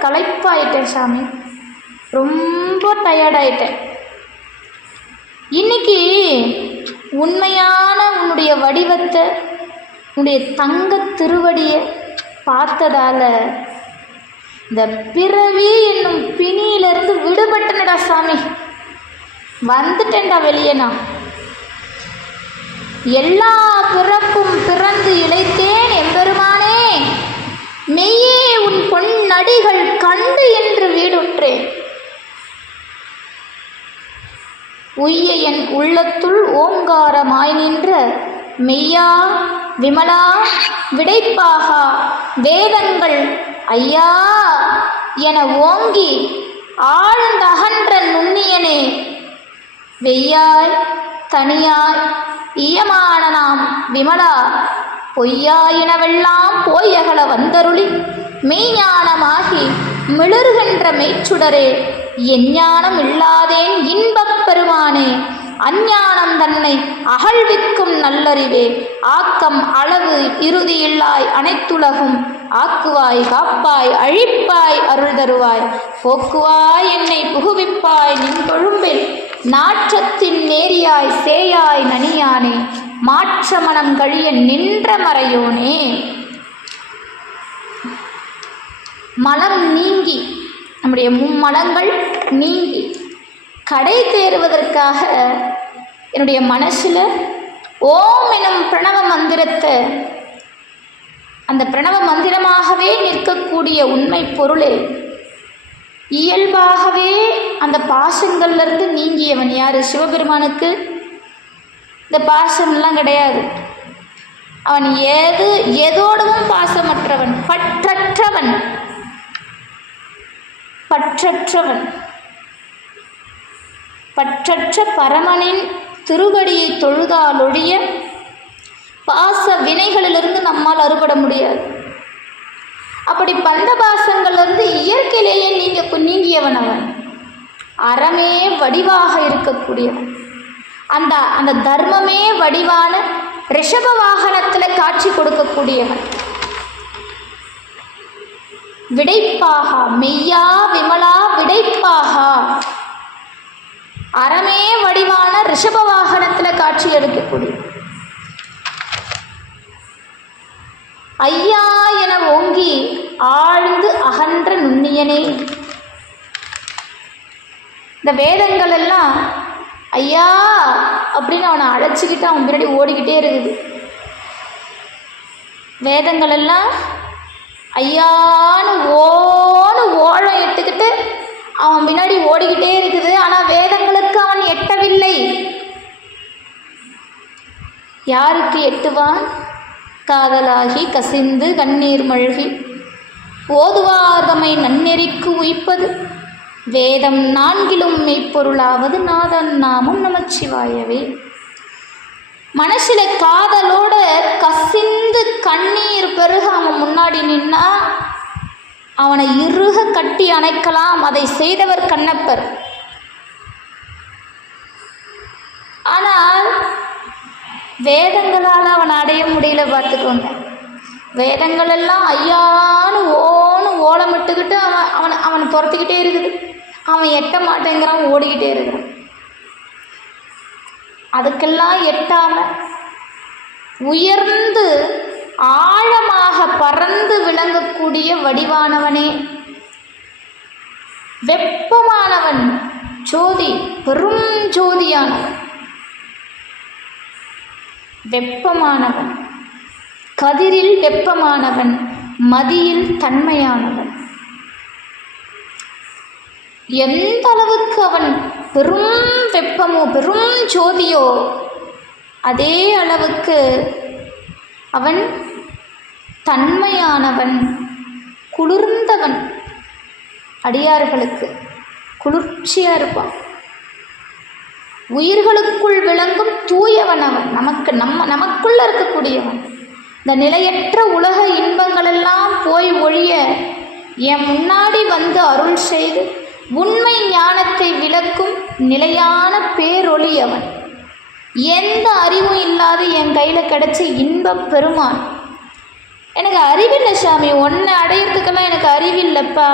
களைப்பாயிட்டேன் சாமி, ரொம்ப டயர்டாயிட்டேன். இன்னைக்கு உண்மையான உன்னுடைய வடிவத்தை, உன்னுடைய தங்க திருவடியை பார்த்ததால இந்த பிறவி என்னும் பிணியிலிருந்து விடுபட்டனடா சாமி, வந்துட்டேன்டா வெளியே. நான் எல்லா பிறப்பும் பிறந்து இளைத்தேன் எம்பெருமானே, மெய்யே உன் பொன்னடிகள் கண்டு என்று வீடுற்றேன். உய்ய என் உள்ளத்துள் ஓங்காரமாய் நின்ற மெய்யா விமலா விடைப்பாகா வேதங்கள் ஐயா என ஓங்கி ஆழ்ந்தகன்ற நுண்ணியனே, வெய்யாய் தனியாய் ஈயமான நாம் விமலா பொய்யாயினவெல்லாம் போயகல வந்தருளி மெய்ஞானமாகி மிளறுகின்ற மெய்ச்சுடரே, எஞ்ஞானம் இல்லாதேன் இன்பப் பெருமானே, அஞ்ஞானம் தன்னை அகழ்விக்கும் நல்லறிவே, ஆக்கம் அளவு இறுதியில்லாய் அனைத்துலகும் ஆக்குவாய் காப்பாய் அழிப்பாய் அருள் தருவாய், போக்குவாய் என்னை புகுவிப்பாய் நின் கொழும்பில் நாற்றத்தின் நேரியாய் சேயாய் நனியானே, மாற்ற மனம் கழிய நின்ற மறையோனே. மனம் நீங்கி, நம்முடைய மும்மலங்கள் நீங்கி கடை தேறுவதற்காக என்னுடைய மனசில் ஓம் எனும் பிரணவ மந்திரத்தை, அந்த பிரணவ மந்திரமாகவே நிற்கக்கூடிய உண்மை பொருளே, இயல்பாகவே அந்த பாசங்கள்லேருந்து நீங்கியவன் யார்? சிவபெருமானுக்கு இந்த பாசம்லாம் கிடையாது. அவன் எதோடவும் பாசமற்றவன், பற்றற்றவன். பற்றற்ற பரமனின் திருவடியை தொழுதாலொழிய பாச வினைகளிலிருந்து நம்மால் அறுபட முடியாது. அப்படி பந்தபாசங்கள்லேருந்து இயற்கையிலேயே நீங்கியவன் அவன். அறமே வடிவாக இருக்கக்கூடியவன். அந்த தர்மமே வடிவான ரிஷப வாகனத்தில் காட்சி கொடுக்கக்கூடியவன். விடைப்பாகா மெய்யா விமலா விடைப்பாகா, அறமே வடிவான ரிஷப வாகனத்தில் காட்சி எடுக்கக்கூடிய ஐயா என ஓங்கி ஆழ்ந்து அகன்ற நுண்ணியனே. இந்த வேதங்கள் எல்லாம் ஐயா அப்படின்னு அவனை அழைச்சிக்கிட்டு அவன் பின்னாடி ஓடிக்கிட்டே இருக்குது. வேதங்கள் எல்லாம் ஐயான்னு ஓழம் எடுத்துக்கிட்டு அவன் பின்னாடி ஓடிக்கிட்டே இருக்குது. ஆனால் வேதங்களுக்கு அவன் எட்டவில்லை. யாருக்கு எட்டுவான்? காதலாகி கசிந்து கண்ணீர் மழ்கி ஓதுவார்தமை நன்னெறிக்கு உய்ப்பது வேதம் நான்கிலும் மெய்ப்பொருளாவது நாதன் நாமம் நமச்சிவாயவே. மனசில் காதலோட கசிந்து கண்ணீர் பெருக அவன் முன்னாடி நின்னா அவனை இறுக கட்டி அணைக்கலாம். அதை செய்தவர் கண்ணப்பர். ஆனால் வேதங்களால் அவனை அடைய முடியல. பார்த்துக்கோங்க, வேதங்கள் எல்லாம் ஐயான்னு ஓலமிட்டுக்கிட்டு அவனை துரத்திக்கிட்டே இருக்குது. அவன் எட்ட மாட்டேங்கிறான், ஓடிக்கிட்டே இருக்கிறான். அதுக்கெல்லாம் எட்டாம உயர்ந்து ஆழமாக பறந்து விளங்கக்கூடிய வடிவானவனே, வெப்பமானவன், ஜோதி, பெரும் ஜோதியானவன், வெப்பமானவன், கதிரில் வெப்பமானவன், மதியில் தன்மையானவன். எந்த அளவுக்கு அவன் பெரும் வெப்பமோ பெரும் ஜோதியோ அதே அளவுக்கு அவன் தன்மையானவன், குளிர்ந்தவன். அடியார்களுக்கு குளிர்ச்சியாக இருப்பான். உயிர்களுக்குள் விளங்கும் தூயவன் அவன், நமக்குள்ள இருக்கக்கூடியவன். இந்த நிலையற்ற உலக இன்பங்களெல்லாம் போய் ஒழிய என் முன்னாடி வந்து அருள் செய்து உண்மை ஞானத்தை விளக்கும் நிலையான பேரொளி அவன். எந்த அறிவும் இல்லாத என் கையில் கிடைச்ச இன்பப் பெருமான். எனக்கு அறிவில்லை சாமி, ஒன்றை அடையிறதுக்கெல்லாம் எனக்கு அறிவில்லைப்பா.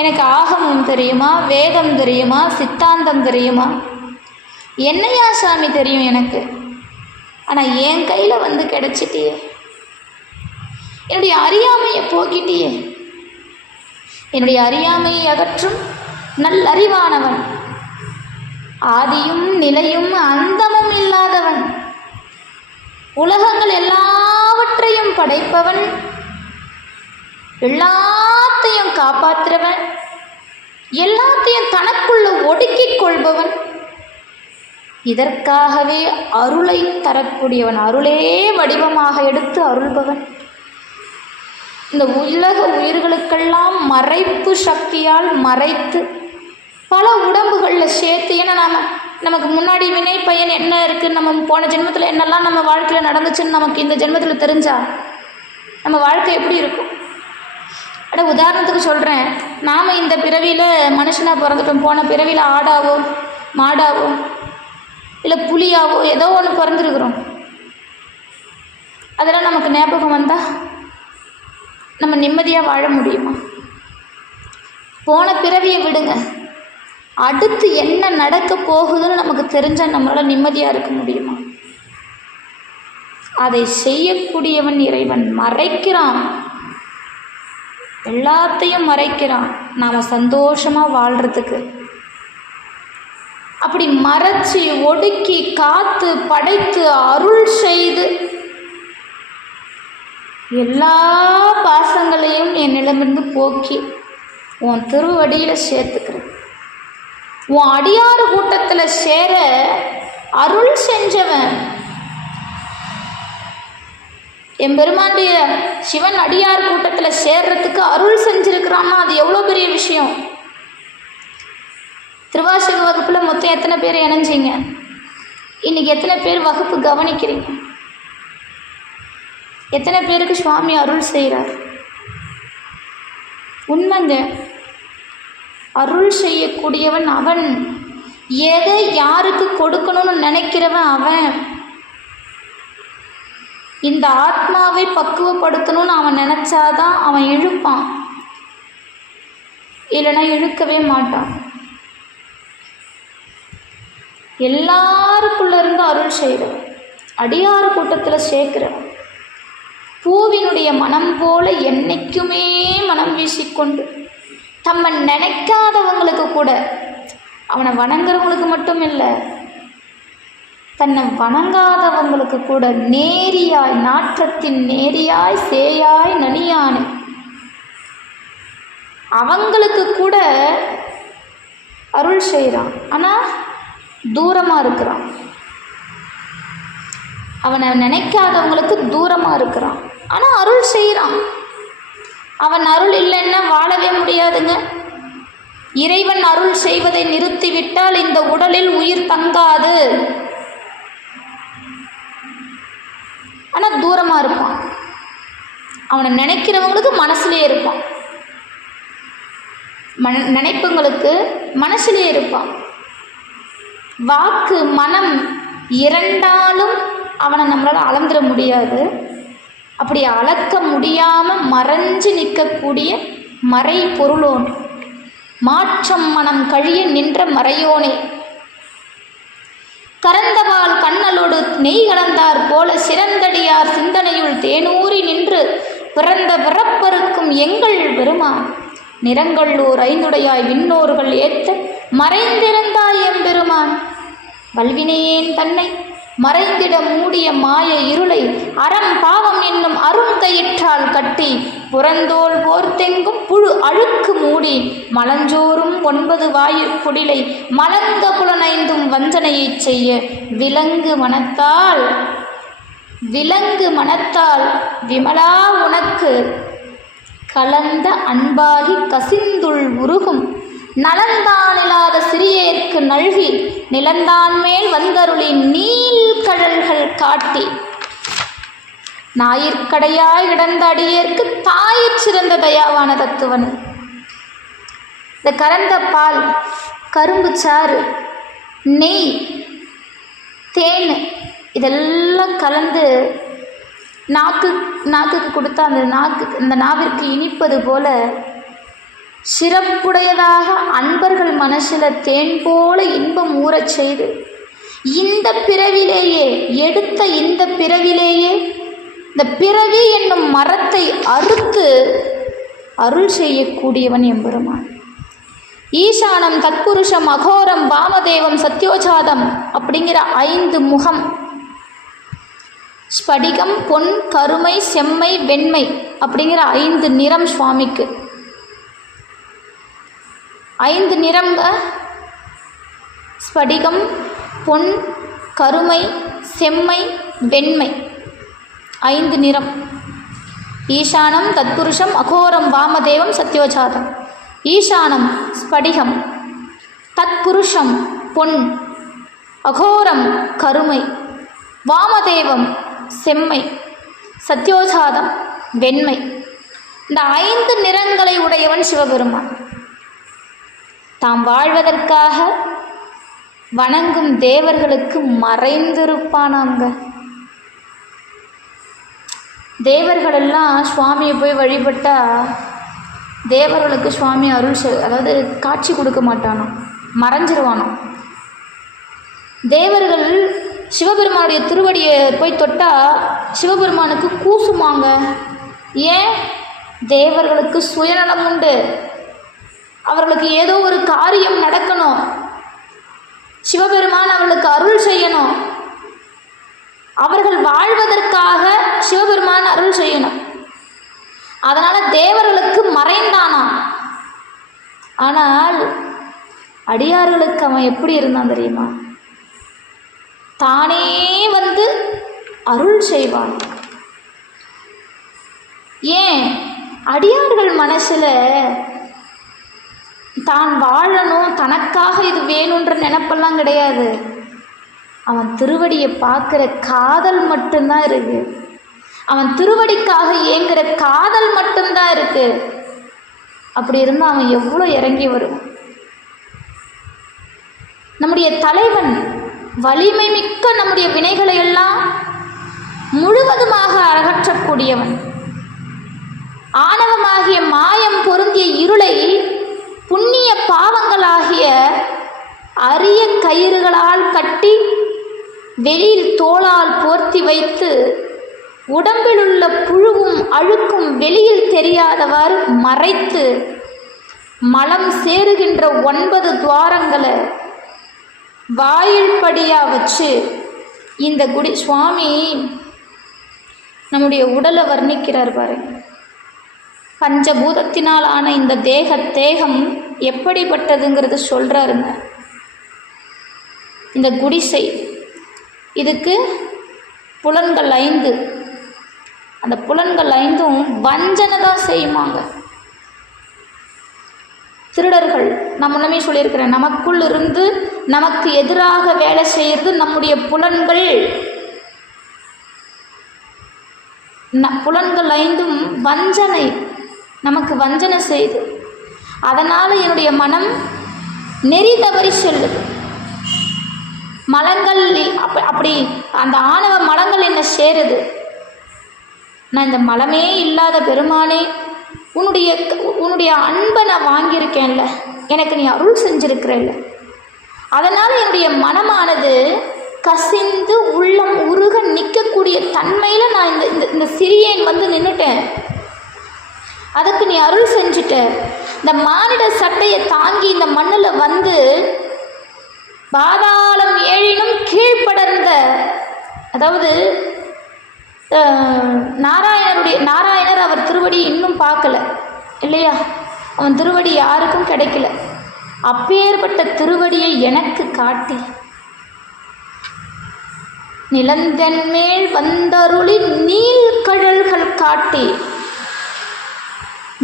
எனக்கு ஆகமம் தெரியுமா, வேதம் தெரியுமா, சித்தாந்தம் தெரியுமா, என்னையா சாமி தெரியும் எனக்கு? ஆனால் என் கையில் வந்து கிடைச்சிட்டியே, என்னுடைய அறியாமையை போக்கிட்டியே. என்னுடைய அறியாமையை அகற்றும் நல்லறிவானவன், ஆதியும் நிலையும் அந்தமும் இல்லாதவன், உலகங்கள் எல்லாவற்றையும் படைப்பவன், எல்லாத்தையும் காப்பாற்றுறவன், எல்லாத்தையும் தனக்குள்ள ஒடுக்கிக் கொள்பவன், இதற்காகவே அருளை தரக்கூடியவன், அருளே வடிவமாக எடுத்து அருள்பவன். இந்த உலக உயிர்களுக்கெல்லாம் மறைப்பு சக்தியால் மறைத்து பல உடம்புகளில் சேர்த்து, ஏன்னா நமக்கு முன்னாடி வினை பயன் என்ன இருக்குது, நம்ம போன ஜென்மத்தில் என்னெல்லாம் நம்ம வாழ்க்கையில் நடந்துச்சுன்னு நமக்கு இந்த ஜென்மத்தில் தெரிஞ்சா நம்ம வாழ்க்கை எப்படி இருக்கும்? உதாரணத்துக்கு சொல்கிறேன், நாம் இந்த பிறவியில் மனுஷனாக பிறந்துட்டோம், போன பிறவியில் ஆடாவோ மாடாவோ இல்லை புலியாவோ ஏதோ ஒன்று பிறந்துருக்குறோம். அதெல்லாம் நமக்கு ஞாபகம் வந்தால் நம்ம நிம்மதியாக வாழ முடியுமா? போன பிறவியை விடுங்க, அடுத்து என்ன நடக்க போகுதுன்னு நமக்கு தெரிஞ்சால் நம்மளால் நிம்மதியாக இருக்க முடியுமா? அதை செய்யக்கூடியவன் இறைவன். மறைக்கிறான், எல்லாத்தையும் மறைக்கிறான் நாம் சந்தோஷமாக வாழ்கிறதுக்கு. அப்படி மறைச்சி ஒடுக்கி காத்து படைத்து அருள் செய்து எல்லா பாசங்களையும் என்னிடமிருந்து போக்கி உன் திருவடியில் சேர்த்துக்கிறேன். உன் அடியாறு கூட்டத்தில் சேர அருள் செஞ்சவன் எம்பெருமானுடைய சிவன் அடியார் கூட்டத்தில் சேர்றதுக்கு அருள் செஞ்சிருக்கிறான்னா அது எவ்வளோ பெரிய விஷயம். திருவாசக வகுப்பில் மொத்தம் எத்தனை பேர் இணைஞ்சிங்க? இன்றைக்கி எத்தனை பேர் வகுப்பு கவனிக்கிறீங்க? எத்தனை பேருக்கு சுவாமி அருள் செய்கிறார்? உண்மைங்க, அருள் செய்யக்கூடியவன் அவன். எதை யாருக்கு கொடுக்கணும்னு நினைக்கிறவன் அவன். இந்த ஆத்மாவை பக்குவப்படுத்தணும்னு அவன் நினச்சாதான் அவன் இழுப்பான், இல்லைன்னா இழுக்கவே மாட்டான். எல்லாருக்குள்ள இருந்து அருள் செய்கிறவன், அடியார் கூட்டத்தில் சேர்க்கிறவன், பூவினுடைய மனம் போல என்னைக்குமே மனம் வீசிக்கொண்டு தம்மை நினைக்காதவங்களுக்கு கூட, அவனை வணங்குறவங்களுக்கு மட்டும் இல்லை, தன்னை வணங்காதவங்களுக்கு கூட நேரியாய், நாற்றத்தின் நேரியாய் சேயாய் நனியானே, அவங்களுக்கு கூட அருள் செய்கிறான். ஆனால் தூரமாக இருக்கிறான். அவனை நினைக்காதவங்களுக்கு தூரமாக இருக்கிறான், ஆனால் அருள் செய்கிறான். அவன் அருள் இல்லைன்னா வாழவே முடியாதுங்க. இறைவன் அருள் செய்வதை நிறுத்திவிட்டால் இந்த உடலில் உயிர் தங்காது. ஆனால் தூரமாக இருப்பான். அவனை நினைக்கிறவங்களுக்கு மனசுலேயே இருப்பான், நினைப்புங்களுக்கு மனசுலேயே இருப்பான். வாக்கு மனம் இரண்டாலும் அவனை நம்மளால் அளந்துட முடியாது. அப்படி அளக்க முடியாமல் மறைஞ்சு நிற்கக்கூடிய மறை பொருளோன், மாற்றம் மனம் கழிய நின்ற மறையோனே, கரந்தவால் கண்ணலோடு நெய் கலந்தார் போல சிறந்தடியார் சிந்தனையுள் தேனூறி நின்று பிறந்த பிறப்பருக்கும் எங்கள் பெருமான், நிறங்கள்ளூர் ஐந்துடையாய் விண்ணோர்கள் ஏத்த மறைந்திருந்தாய் எம்பெருமான், வல்வினையேன் தன்னை மறைந்திட மூடிய மாய இருளை அறம் பாவம் என்னும் அருங்கயிற்றால் கட்டி புறந்தோல் போர்த்தெங்கும் புழு அழுக்கு மூடி மலஞ்சோறும் 9 வாயிற்குடிலை மலங்க புலனைந்தும் வஞ்சனையைச் செய்ய விலங்கு மனத்தால் விமலா உனக்கு கலந்த அன்பாகி கசிந்துள் உருகும் நலந்தானில்லாத சிறியேற்கு நல்கி நிலந்தான் மேல் வந்தருளி நீள்கடல்கள் காட்டி ஞாயிற்கடையாய் இடந்த அடியேற்கு தாயிற் சிறந்த தயாவான தத்துவன். இந்த கறந்த பால், கரும்பு சாறு, நெய், தேன் இதெல்லாம் கலந்து நாக்குக்கு கொடுத்தா அந்த நாவிற்கு இனிப்பது போல சிறப்புடையதாக அன்பர்கள் மனசில் தேன் போல இன்பம் ஊறச் செய்து இந்த பிறவிலேயே இந்த பிறவி என்னும் மரத்தை அறுத்து அருள் செய்யக்கூடியவன் எம்பெருமான். ஈசானம், தத்புருஷம், அகோரம், வாமதேவம், சத்யோஜாதம் அப்படிங்கிற 5 முகம், ஸ்படிகம், பொன், கருமை, செம்மை, வெண்மை அப்படிங்கிற 5 நிறம் சுவாமிக்கு. 5 நிறங்க: ஸ்படிகம், பொன், கருமை, செம்மை, வெண்மை. 5 நிறம். ஈசானம், தத்புருஷம், அகோரம், வாமதேவம், சத்யோஜாதம். ஈசானம் ஸ்படிகம், தத்புருஷம் பொன், அகோரம் கருமை, வாமதேவம் செம்மை, சத்யோஜாதம் வெண்மை. இந்த 5 நிறங்களை உடையவன் சிவபெருமான். தாம் வாழ்வதற்காக வணங்கும் தேவர்களுக்கு மறைந்திருப்பானாங்க. தேவர்களெல்லாம் சுவாமியை போய் வழிபட்டால் தேவர்களுக்கு சுவாமி அதாவது காட்சி கொடுக்க மாட்டானோ, மறைஞ்சிருவானோ. தேவர்கள் சிவபெருமானுடைய திருவடியை போய் தொட்டால் சிவபெருமானுக்கு கூசுமாங்க. ஏன்? தேவர்களுக்கு சுயநலம் உண்டு. அவர்களுக்கு ஏதோ ஒரு காரியம் நடக்கணும், சிவபெருமான் அவர்களுக்கு அருள் செய்யணும், அவர்கள் வாழ்வதற்காக சிவபெருமான் அருள் செய்யணும். அதனால தேவர்களுக்கு மறைந்தானா. ஆனால் அடியார்களுக்கு அவன் எப்படி இருந்தான் தெரியுமா? தானே வந்து அருள் செய்வான். ஏன்? அடியார்கள் மனசுல தான் வாழணும், தனக்காக இது வேணுன்ற நினைப்பெல்லாம் கிடையாது. அவன் திருவடியை பார்க்குற காதல் மட்டும்தான் இருக்கு. அவன் திருவடிக்காக ஏங்குற காதல் மட்டும்தான் இருக்கு. அப்படி இருந்தால் அவன் எவ்வளோ இறங்கி வருவான். நம்முடைய தலைவன் வலிமை மிக்க நம்முடைய வினைகளை எல்லாம் முழுவதுமாக அகற்றக்கூடியவன். ஆணவமாகிய மாயம் பொருந்திய இருளை புண்ணிய பாவங்களாகிய அரிய கயிறுகளால் கட்டி வெளியில் தோளால் போர்த்தி வைத்து உடம்பில் உள்ள புழுவும் அழுக்கும் வெளியில் தெரியாதவாறு மறைத்து மலம் சேருகின்ற 9 துவாரங்களை வாயில் படியாக வச்சு இந்த குடி சுவாமி நம்முடைய உடலை வர்ணிக்கிறார் பாருங்க. பஞ்சபூதத்தினால் ஆன இந்த தேகம் எப்படிப்பட்டதுங்கிறது சொல்கிறாருங்க. இந்த குடிசை, இதுக்கு புலன்கள் 5. அந்த புலன்கள் 5ம் வஞ்சனை தான் செய்யுமாங்க. திருடர்கள், நான் முன்னமே சொல்லியிருக்கிறேன், நமக்குள் இருந்து நமக்கு எதிராக வேலை செய்கிறது நம்முடைய புலன்கள். புலன்கள் 5ம் வஞ்சனை, நமக்கு வஞ்சனை செய்து, அதனால் என்னுடைய மனம் நெறி தவறி செல்லுது. மலங்கள் அப்படி அந்த ஆணவ மலங்கள் என்ன சேருது. நான் இந்த மலமே இல்லாத பெருமானே, உன்னுடைய அன்பை நான் வாங்கியிருக்கேன்ல, எனக்கு நீ அருள் செஞ்சிருக்கிறல்ல, அதனால் என்னுடைய மனமானது கசிந்து உள்ளம் உருக நிற்கக்கூடிய தன்மையில் நான் இந்த சிறியேன் வந்து நின்றுட்டேன். அதுக்கு நீ அருள் செஞ்சுட்ட. இந்த மானிட சட்டையை தாங்கி இந்த மண்ணில் வந்து பாதாளம் ஏழினும் கீழ்ப்படர்ந்த அதாவது நாராயணர் அவர் திருவடி இன்னும் பார்க்கல இல்லையா? அவன் திருவடி யாருக்கும் கிடைக்கல. அப்பேற்பட்ட திருவடியை எனக்கு காட்டி நிலந்தன்மேல் வந்தருளி நீள்கழல்கள் காட்டி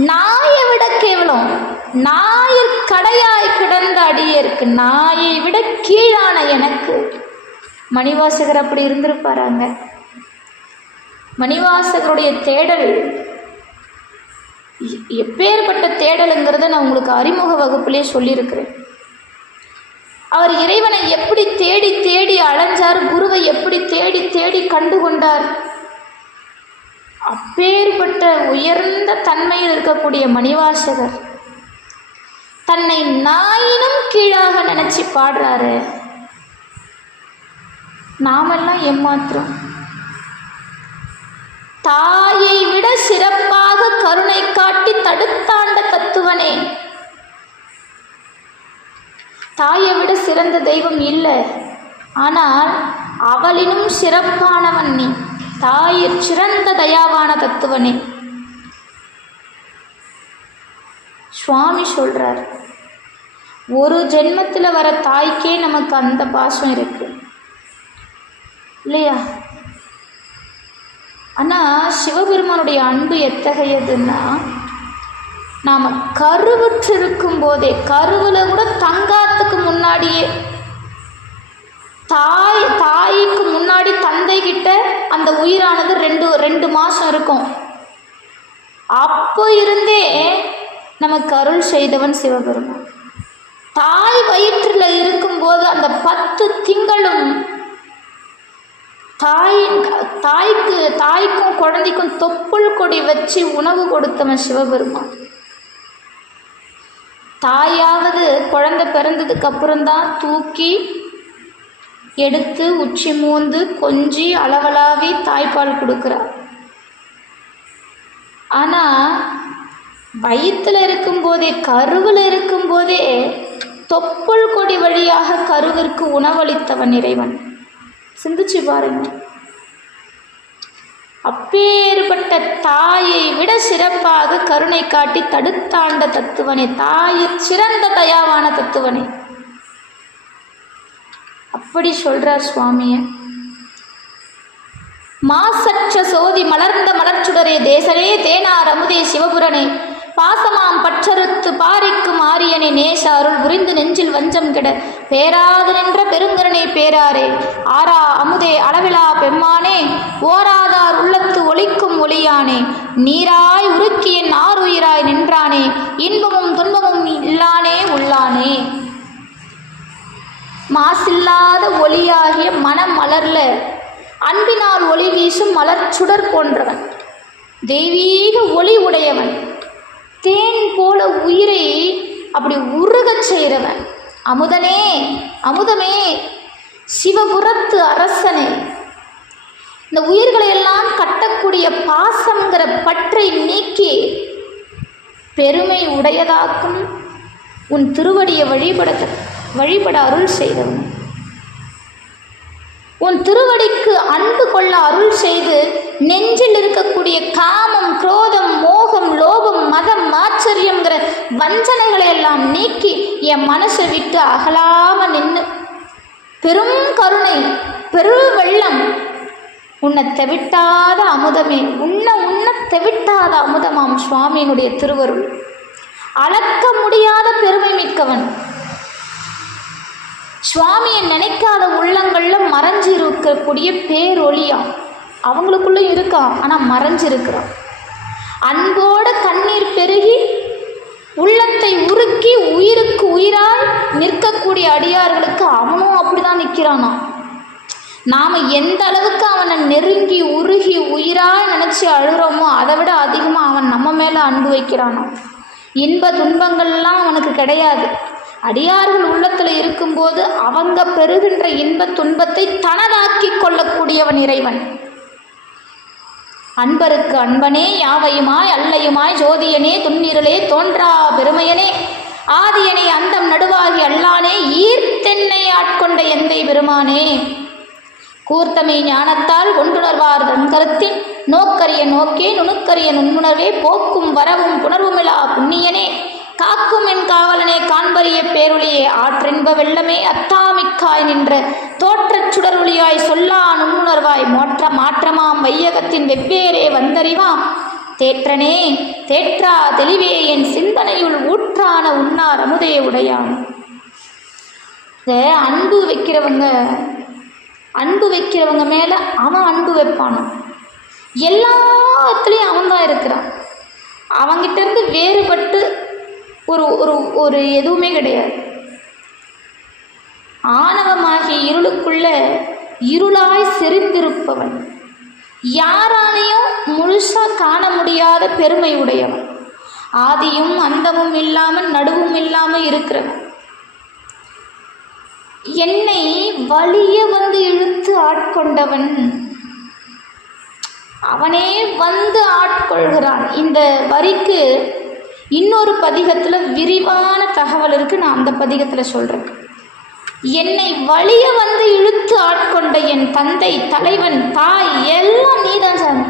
நாயை விட கேவலம் நாயிற்கடையாய் கிடந்த அடியேற்கு நாயை விட கீழான எனக்கு. மணிவாசகர் அப்படி இருந்திருப்பாராங்க. மணிவாசகருடைய தேடல் எப்பேற்பட்ட தேடலுங்கிறத நான் உங்களுக்கு அறிமுக வகுப்பிலே சொல்லியிருக்கிறேன். அவர் இறைவனை எப்படி தேடி தேடி அலைஞ்சார், குருவை எப்படி தேடி தேடி கண்டுகொண்டார். அப்பேற்பட்ட உயர்ந்த தன்மையில் இருக்கக்கூடிய மணிவாசகர் தன்னை நாயினும் கீழாக நினைச்சு பாடுறாரு. நாமெல்லாம் ஏமாத்திரம். தாயை விட சிறப்பாக கருணை காட்டி தடுத்தாண்ட தத்துவனே. தாயை விட சிறந்த தெய்வம் இல்லை, ஆனால் அவளினும் சிறப்பானவன் நீ. தாயிற் சிறந்த தயாவான தத்துவனே. சுவாமி சொல்றார், ஒரு ஜென்மத்தில் வர தாய்க்கே நமக்கு அந்த பாசம் இருக்கு இல்லையா? ஆனால் சிவபெருமானுடைய அன்பு எத்தகையதுன்னா, நாம் கருவுற்றிருக்கும் போதே, கருவில் கூட தங்காத்துக்கு முன்னாடியே, தாய்க்கு முன்னாடி தந்தை கிட்ட அந்த உயிரானது ரெண்டு மாதம் இருக்கும். அப்போ இருந்தே நமக்கு அருள் செய்தவன் சிவபெருமான். தாய் வயிற்றில் இருக்கும்போது அந்த 10 திங்களும் தாய்க்கும் குழந்தைக்கும் தொப்புள் கொடி வச்சு உணவு கொடுத்தவன் சிவபெருமான். தாயாவது குழந்தை பிறந்ததுக்கு அப்புறம்தான் தூக்கி எடுத்து உச்சி மூந்து கொஞ்சி அளவலாவி தாய்ப்பால் கொடுக்குறார். ஆனால் வயிற்றில் இருக்கும்போதே, கருவில் இருக்கும்போதே தொப்புள் கொடி வழியாக கருவிற்கு உணவளித்தவன் இறைவன். சிந்திச்சு பாருங்க. அப்பேற்பட்ட தாயை விட சிறப்பாக கருணை காட்டி தடுத்தாண்ட தத்துவனே, தாயிற் சிறந்த தயாவான தத்துவனே. அப்படி சொல்றார் சுவாமிய. மாசற்ற சோதி மலர்ந்த மலர்ச்சுடரே தேசனே தேனார் அமுதே சிவபுரனே பாசமாம் பற்றறுத்து பாரிக்கும் ஆரியனே நேச அருள் புரிந்து நெஞ்சில் வஞ்சம் கெட பேராது நின்ற பெருங்கரனே பேராரே ஆரா அமுதே அளவிலா பெம்மானே ஓராதார் உள்ளத்து ஒளிக்கும் ஒளியானே நீராய் உருக்கிய நாருயிராய் நின்றானே இன்பமும் துன்பமும் இல்லானே உள்ளானே. மாசில்லாத ஒளியாகிய மனம் மலர்ல அன்பினால் ஒளி வீசும் மலர் சுடர் போன்றவன், தெய்வீக ஒளி உடையவன், தேன் போல உயிரை அப்படி உருகச் செய்கிறவன், அமுதனே அமுதமே சிவபுரத்து அரசனே. இந்த உயிர்களை எல்லாம் கட்டக்கூடிய பாசங்கிற பற்றை நீக்கி பெருமை உடையதாக்கும் உன் திருவடியை வழிபட அருள் செய்தவன். உன் திருவடிக்கு அன்பு கொள்ள அருள் செய்து நெஞ்சில் இருக்கக்கூடிய காமம், குரோதம், மோகம், லோபம், மதம், ஆச்சரியங்கிற வஞ்சனைகளை எல்லாம் நீக்கி என் மனசை விட்டு அகலாம நின்று பெரும் கருணை, பெரும் வெள்ளம், உன்னை தெவிட்டாத அமுதமே, உன்ன தெவிட்டாத அமுதமாம் சுவாமியினுடைய திருவருள். அளக்க முடியாத பெருமை மிக்கவன். சுவாமியை நினைக்காத உள்ளங்களில் மறைஞ்சு இருக்கக்கூடிய பேரொழியாம். அவங்களுக்குள்ள இருக்கான், ஆனால் மறைஞ்சிருக்கிறான். அன்போடு கண்ணீர் பெருகி உள்ளத்தை உருக்கி உயிருக்கு உயிராய் நிற்கக்கூடிய அடியார்களுக்கு அவனும் அப்படிதான் நிற்கிறானா. நாம் எந்த அளவுக்கு அவனை நெருங்கி உருகி உயிராய் நினச்சி அழுகிறோமோ அதை விட அதிகமாக அவன் நம்ம மேலே அன்பு வைக்கிறானா. இன்ப துன்பங்கள்லாம் அவனுக்கு கிடையாது. அடியார்கள் உள்ளத்தில் இருக்கும்போது அவங்க பெறுகின்ற இன்ப துன்பத்தை தனதாக்கி கொள்ளக்கூடியவன் இறைவன். அன்பருக்கு அன்பனே யாவையுமாய் அல்லையுமாய் ஜோதியனே துன்னிரலே தோன்றா பெருமையனே ஆதியனை அந்தம் நடுவாகி அல்லானே ஈர்த்தென்னை ஆட்கொண்ட எந்தை பெருமானே. கூர்த்தமை ஞானத்தால் ஒன்றுணர்வார் தன் கருத்தின் நோக்கரிய நோக்கே நுணுக்கரிய நுண்ணுணர்வே போக்கும் வரவும் புணர்வுமிலா புண்ணியனே காக்கும் என் காவலனே காண்பரிய பேரொழியே ஆற்றின்ப வெள்ளமே அத்தாமிக்காய் நின்ற தோற்றச் சுடரொளியாய் சொல்லா நுண்ணுணர்வாய் மாற்றமாம் வையகத்தின் வெவ்வேறே வந்தறிவாம் தேற்றனே தேற்றா தெளிவே என் சிந்தனையுள் ஊற்றான உன்னார் அமுதே உடையான். இந்த அன்பு வைக்கிறவங்க மேலே அவன் அன்பு வைப்பானோ, எல்லாத்துலேயும் அவன் தான் இருக்கிறான். அவங்கிட்டேருந்து வேறுபட்டு ஒரு எதுவுமே கிடையாது. ஆணவமாகிய இருளுக்குள்ள இருளாய் செறிந்திருப்பவன், யாராலையும் முழுசா காண முடியாத பெருமை உடையவன், ஆதியும் அந்தமும் இல்லாமல் நடுவும் இல்லாமல் இருக்கிறவன், என்னை வலிய வந்து இழுத்து ஆட்கொண்டவன், அவனே வந்து ஆட்கொள்கிறான். இந்த வரிக்கு இன்னொரு பதிகத்தில் விரிவான தகவல் இருக்குது, நான் அந்த பதிகத்தில் சொல்கிறேன். என்னை வலிய வந்து இழுத்து ஆட்கொண்ட என் தந்தை, தலைவன், தாய் எல்லாம் நீதான் சாமி.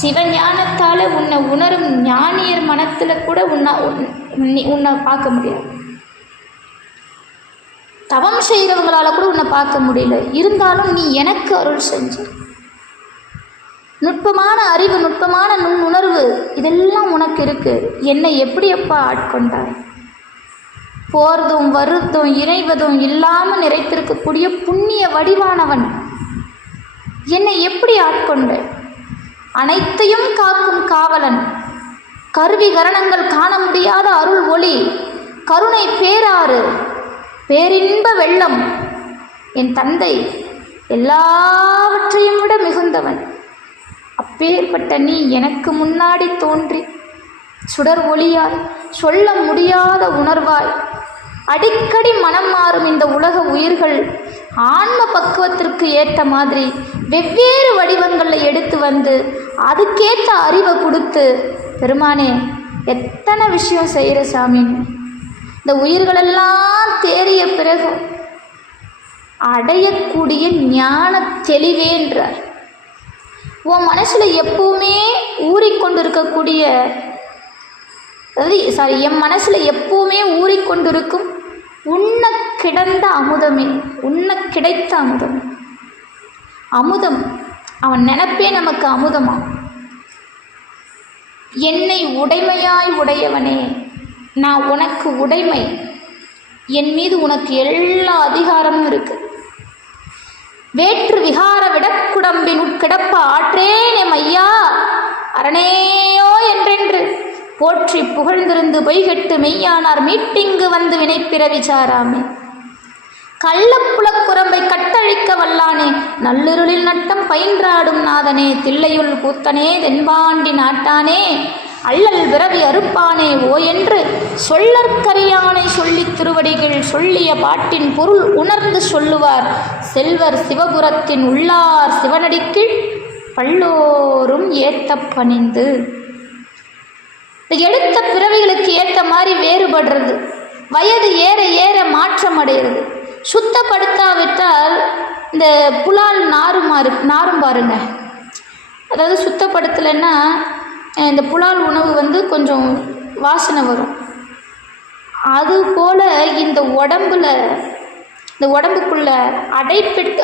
சிவஞானத்தால் உன்னை உணரும் ஞானியர் மனத்தில் கூட உன்னை பார்க்க முடியாது. தவம் செய்கிறவங்களால கூட உன்னை பார்க்க முடியல. இருந்தாலும் நீ எனக்கு அருள் செஞ்ச. நுட்பமான அறிவு, நுட்பமான நுண்ணுணர்வு இதெல்லாம் உனக்கு இருக்கு. என்னை எப்படியப்பா ஆட்கொண்டாய்? போர்தும் வருத்தும் இணைவதும் இல்லாமல் நிறைத்திருக்கக்கூடிய புண்ணிய வடிவானவன் என்னை எப்படி ஆட்கொண்ட? அனைத்தையும் காக்கும் காவலன், கருவி கரணங்கள் காண முடியாத அருள் ஒளி, கருணை பேராறு, பேரின்ப வெள்ளம், என் தந்தை எல்லாவற்றையும் விட மிகுந்தவன். அப்பேற்பட்ட நீ எனக்கு முன்னாடி தோன்றி சுடர் ஒளியாய், சொல்ல முடியாத உணர்வாய், அடிக்கடி மனம் மாறும் இந்த உலக உயிர்கள் ஆன்ம பக்குவத்திற்கு ஏற்ற மாதிரி வெவ்வேறு வடிவங்களில் எடுத்து வந்து அதுக்கேற்ற அறிவை கொடுத்து, பெருமானே எத்தனை விஷயம் செய்கிற சாமின்னு. இந்த உயிர்களெல்லாம் தேறிய பிறகு அடையக்கூடிய ஞான தெளிவேன்றார். உன் மனசில் எப்பவுமே ஊறிக்கொண்டு இருக்கக்கூடிய, என் மனசில் எப்பவுமே ஊறிக்கொண்டிருக்கும் உண்ண கிடந்த அமுதமே, உண்ண கிடைத்த அமுதம். அமுதம் அவன் நினைப்பே நமக்கு அமுதமா. என்னை உடைமையாய் உடையவனே, நான் உனக்கு உடைமை, என் மீது உனக்கு எல்லா அதிகாரமும் இருக்கு. வேற்று விகார விடக்குடம்பின் உட்கிடப்ப ஆற்றேனே மையா அரணேயோ என்றென்று போற்றி புகழ்ந்திருந்து பொய்கெட்டு மெய்யானார் மீட்டிங்கு வந்து வினைப்பிற விசாராமே. கள்ளப்புலக்குரம்பை கட்டழிக்க வல்லானே, நள்ளிருளில் நட்டம் பயின்றாடும் நாதனே, தில்லையுள் கூத்தனே தென்பாண்டி நாட்டானே, அள்ளல் விரவி அறுப்பானே ஓ என்று சொல்லற்கரியானை சொல்லி திருவடிகள் சொல்லிய பாட்டின் பொருள் உணர்ந்து சொல்லுவார் செல்வர் சிவபுரத்தின் உள்ளார் சிவனடிக்கீழ் பல்லோரும் ஏத்த பணிந்து. எடுத்த பிறவிகளுக்கு ஏற்ற மாதிரி வேறுபடுறது, வயது ஏற ஏற மாற்றம் அடைகிறது. சுத்தப்படுத்தாவிட்டால் இந்த புலால் நாரும் பாருங்க, அதாவது சுத்தப்படுத்தலைன்னா இந்த புலால் உணவு வந்து கொஞ்சம் வாசனை வரும். அதுபோல் இந்த உடம்புக்குள்ள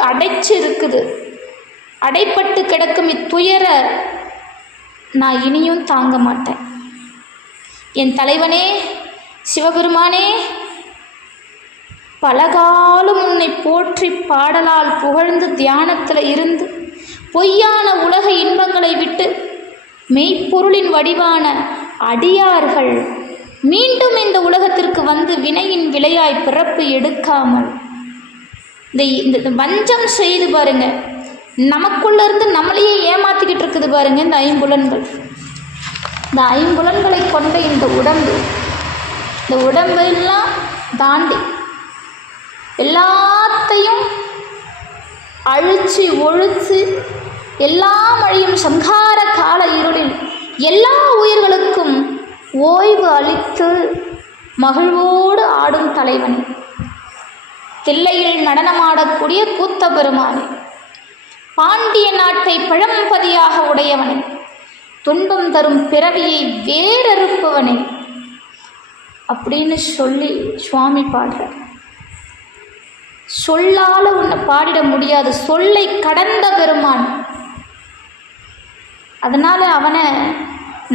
அடைச்சு இருக்குது, அடைப்பட்டு கிடக்கும் இத்துயர நான் இனியும் தாங்க மாட்டேன். என் தலைவனே சிவபெருமானே, பலகாலம் உன்னை போற்றி பாடலால் புகழ்ந்து தியானத்தில் இருந்து பொய்யான உலக இன்பங்களை விட்டு மெய்ப்பொருளின் வடிவான அடியார்கள் மீண்டும் இந்த உலகத்திற்கு வந்து வினையின் விளையாய் பிறப்பு எடுக்காமல் இந்த வஞ்சம் செய்து பாருங்க, நமக்குள்ளேருந்து நம்மளையே ஏமாற்றிக்கிட்டு இருக்குது பாருங்க. இந்த ஐம்புலன்கள், இந்த ஐம்புலன்களை கொண்ட இந்த உடம்பெல்லாம் தாண்டி எல்லாத்தையும் அழிச்சு ஒழிச்சு எல்லாம் அழியும் சங்கார கால இருளில் எல்லா உயிர்களுக்கும் ஓய்வு அளித்து மகிழ்வோடு ஆடும் தலைவன். தில்லையில் நடனமாடக்கூடிய கூத்த பெருமானே, பாண்டிய நாட்டை பழம்பதியாக உடையவனே, துன்பம் தரும் பிறவியை வேறறுப்பவனே அப்படின்னு சொல்லி சுவாமி பாடுறார். சொல்லால் உன்னை பாடிட முடியாது, சொல்லை கடந்த பெருமான். அதனால் அவனை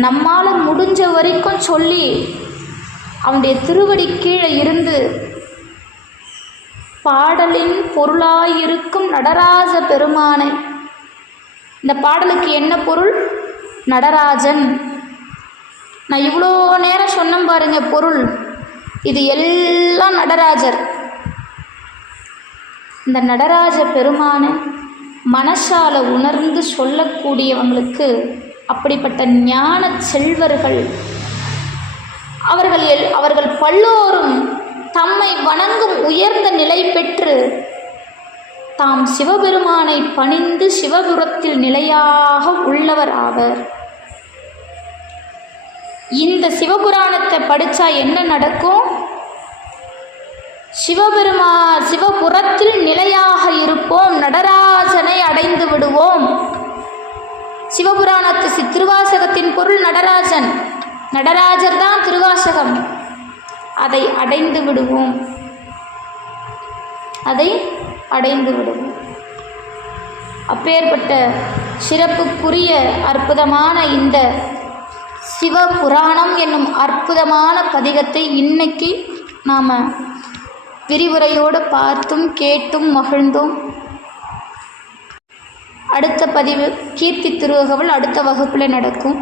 நம்மால் முடிஞ்ச வரைக்கும் சொல்லி அவனுடைய திருவடி கீழே இருந்து பாடலின் பொருளாயிருக்கும் நடராஜ பெருமானை. இந்த பாடலுக்கு என்ன பொருள்? நடராஜன். நான் இவ்வளோ நேரம் சொன்னேன் பாருங்க பொருள், இது எல்லாம் நடராஜர். இந்த நடராஜ பெருமானை மனசால உணர்ந்து சொல்லக்கூடியவங்களுக்கு அப்படிப்பட்ட ஞான செல்வர்கள் அவர்கள் பல்லோரும் தம்மை வணங்கும் உயர்ந்த நிலை பெற்று தாம் சிவபெருமானை பணிந்து சிவபுரத்தில் நிலையாக உள்ளவர் ஆவர். இந்த சிவபுராணத்தை படித்தா என்ன நடக்கும்? சிவபுரத்தில் நிலையாக இருப்போம், நடராஜனை அடைந்து விடுவோம். சிவபுராணத்து திருவாசகத்தின் பொருள் நடராஜன், நடராஜர் தான் திருவாசகம். அதை அடைந்து விடுவோம், அதை அடைந்து விடுவோம். அப்பேற்பட்ட சிறப்புக்குரிய அற்புதமான இந்த சிவபுராணம் என்னும் அற்புதமான பதிகத்தை இன்னைக்கு நாம் விரிவுரையோடு பார்த்தும் கேட்டும் மகிழ்ந்தோம். அடுத்த பதிவு கீர்த்தி திருவகவல் அடுத்த வகுப்பில் நடக்கும்.